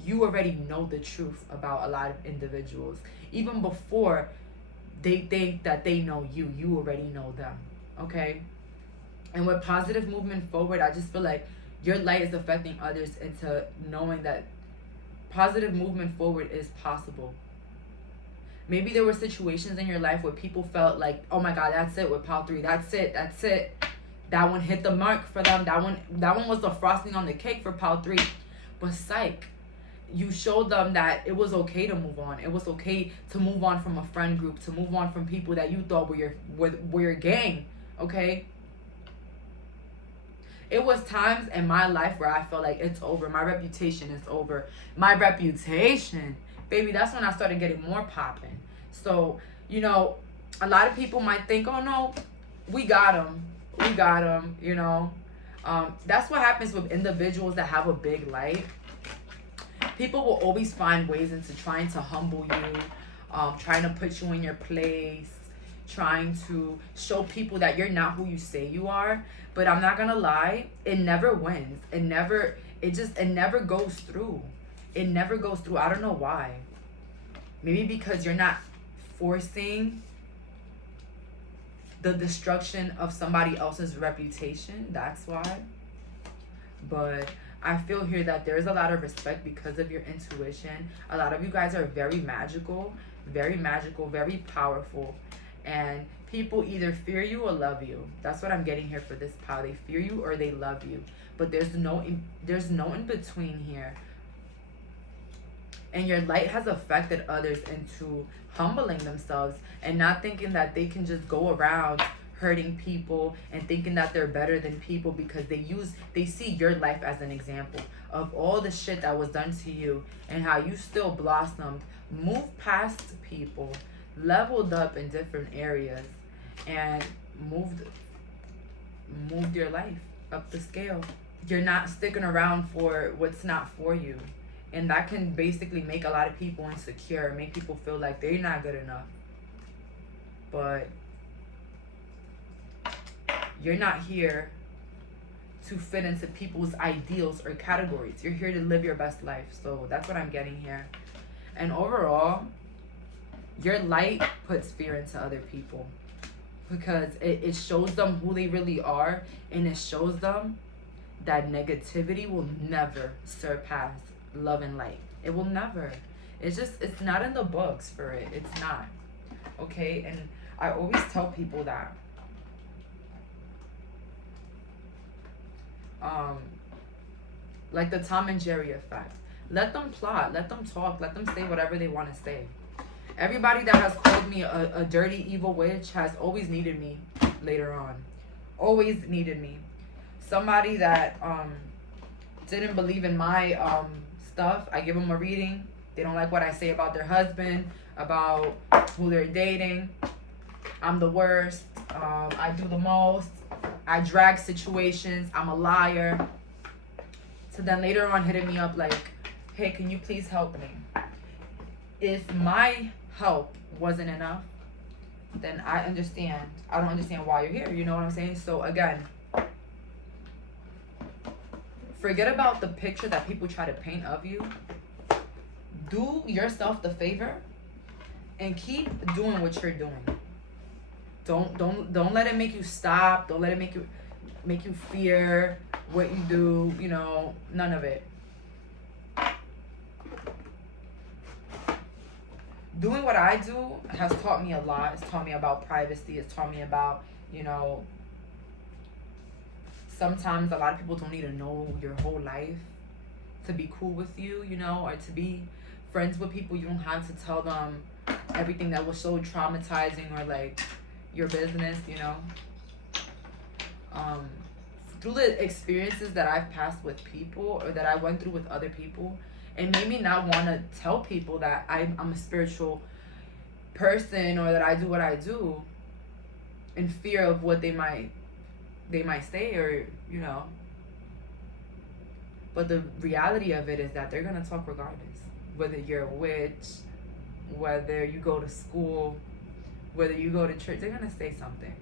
You already know the truth about a lot of individuals. Even before they think that they know you, you already know them, okay? And with positive movement forward, I just feel like your light is affecting others into knowing that positive movement forward is possible. Maybe there were situations in your life where people felt like, oh my God, that's it with pile 3. That's it. That one hit the mark for them. That one was the frosting on the cake for pile 3. But psych, you showed them that it was okay to move on. It was okay to move on from a friend group, to move on from people that you thought were your gang, okay? It was times in my life where I felt like it's over. My reputation is over. My reputation, baby, that's when I started getting more popping. So, you know, a lot of people might think, oh no, we got him, you know. That's what happens with individuals that have a big light. People will always find ways into trying to humble you, trying to put you in your place, trying to show people that you're not who you say you are. But I'm not gonna lie, it never wins. It never goes through. It never goes through. I don't know why. Maybe because you're not forcing the destruction of somebody else's reputation. That's why. But I feel here that there's a lot of respect because of your intuition. A lot of you guys are very magical, very powerful. And people either fear you or love you. That's what I'm getting here for this pile. They fear you or they love you. But there's no in between here. And your light has affected others into humbling themselves and not thinking that they can just go around hurting people and thinking that they're better than people because they see your life as an example of all the shit that was done to you and how you still blossomed, moved past people, leveled up in different areas, and moved your life up the scale. You're not sticking around for what's not for you. And that can basically make a lot of people insecure, make people feel like they're not good enough. But you're not here to fit into people's ideals or categories. You're here to live your best life. So that's what I'm getting here. And overall, your light puts fear into other people because it shows them who they really are, and it shows them that negativity will never surpass love and light. It will never. It's not in the books for it. It's not. Okay? And I always tell people that like the Tom and Jerry effect. Let them plot, let them talk, let them say whatever they want to say. Everybody that has called me a dirty, evil witch has always needed me later on. Always needed me. Somebody that didn't believe in my stuff, I give them a reading. They don't like what I say about their husband, about who they're dating. I'm the worst. I do the most. I drag situations. I'm a liar. So then later on hitting me up like, hey, can you please help me? If my help wasn't enough, then I understand. I don't understand why you're here. You know what I'm saying? So again, forget about the picture that people try to paint of you. Do yourself the favor and keep doing what you're doing. Don't let it make you stop. Don't let it make you fear what you do, you know, none of it. Doing what I do has taught me a lot. It's taught me about privacy. It's taught me about, you know, sometimes a lot of people don't need to know your whole life to be cool with you, you know, or to be friends with people. You don't have to tell them everything that was so traumatizing or like your business, you know. Through the experiences that I've passed with people or that I went through with other people, it made me not want to tell people that I'm a spiritual person or that I do what I do in fear of what they might say or, you know. But the reality of it is that they're going to talk regardless. Whether you're a witch, whether you go to school, whether you go to church, they're going to say something.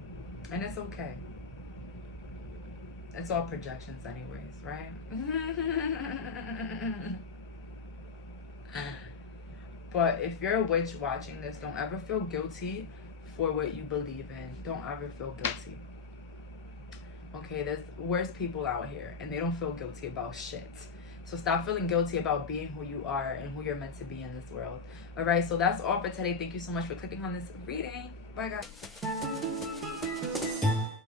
And it's okay. It's all projections anyways, right? But if you're a witch watching this, don't ever feel guilty for what you believe in. Don't ever feel guilty. Okay, there's worse people out here and they don't feel guilty about shit. So stop feeling guilty about being who you are and who you're meant to be in this world. All right, so that's all for today. Thank you so much for clicking on this reading. Bye, guys.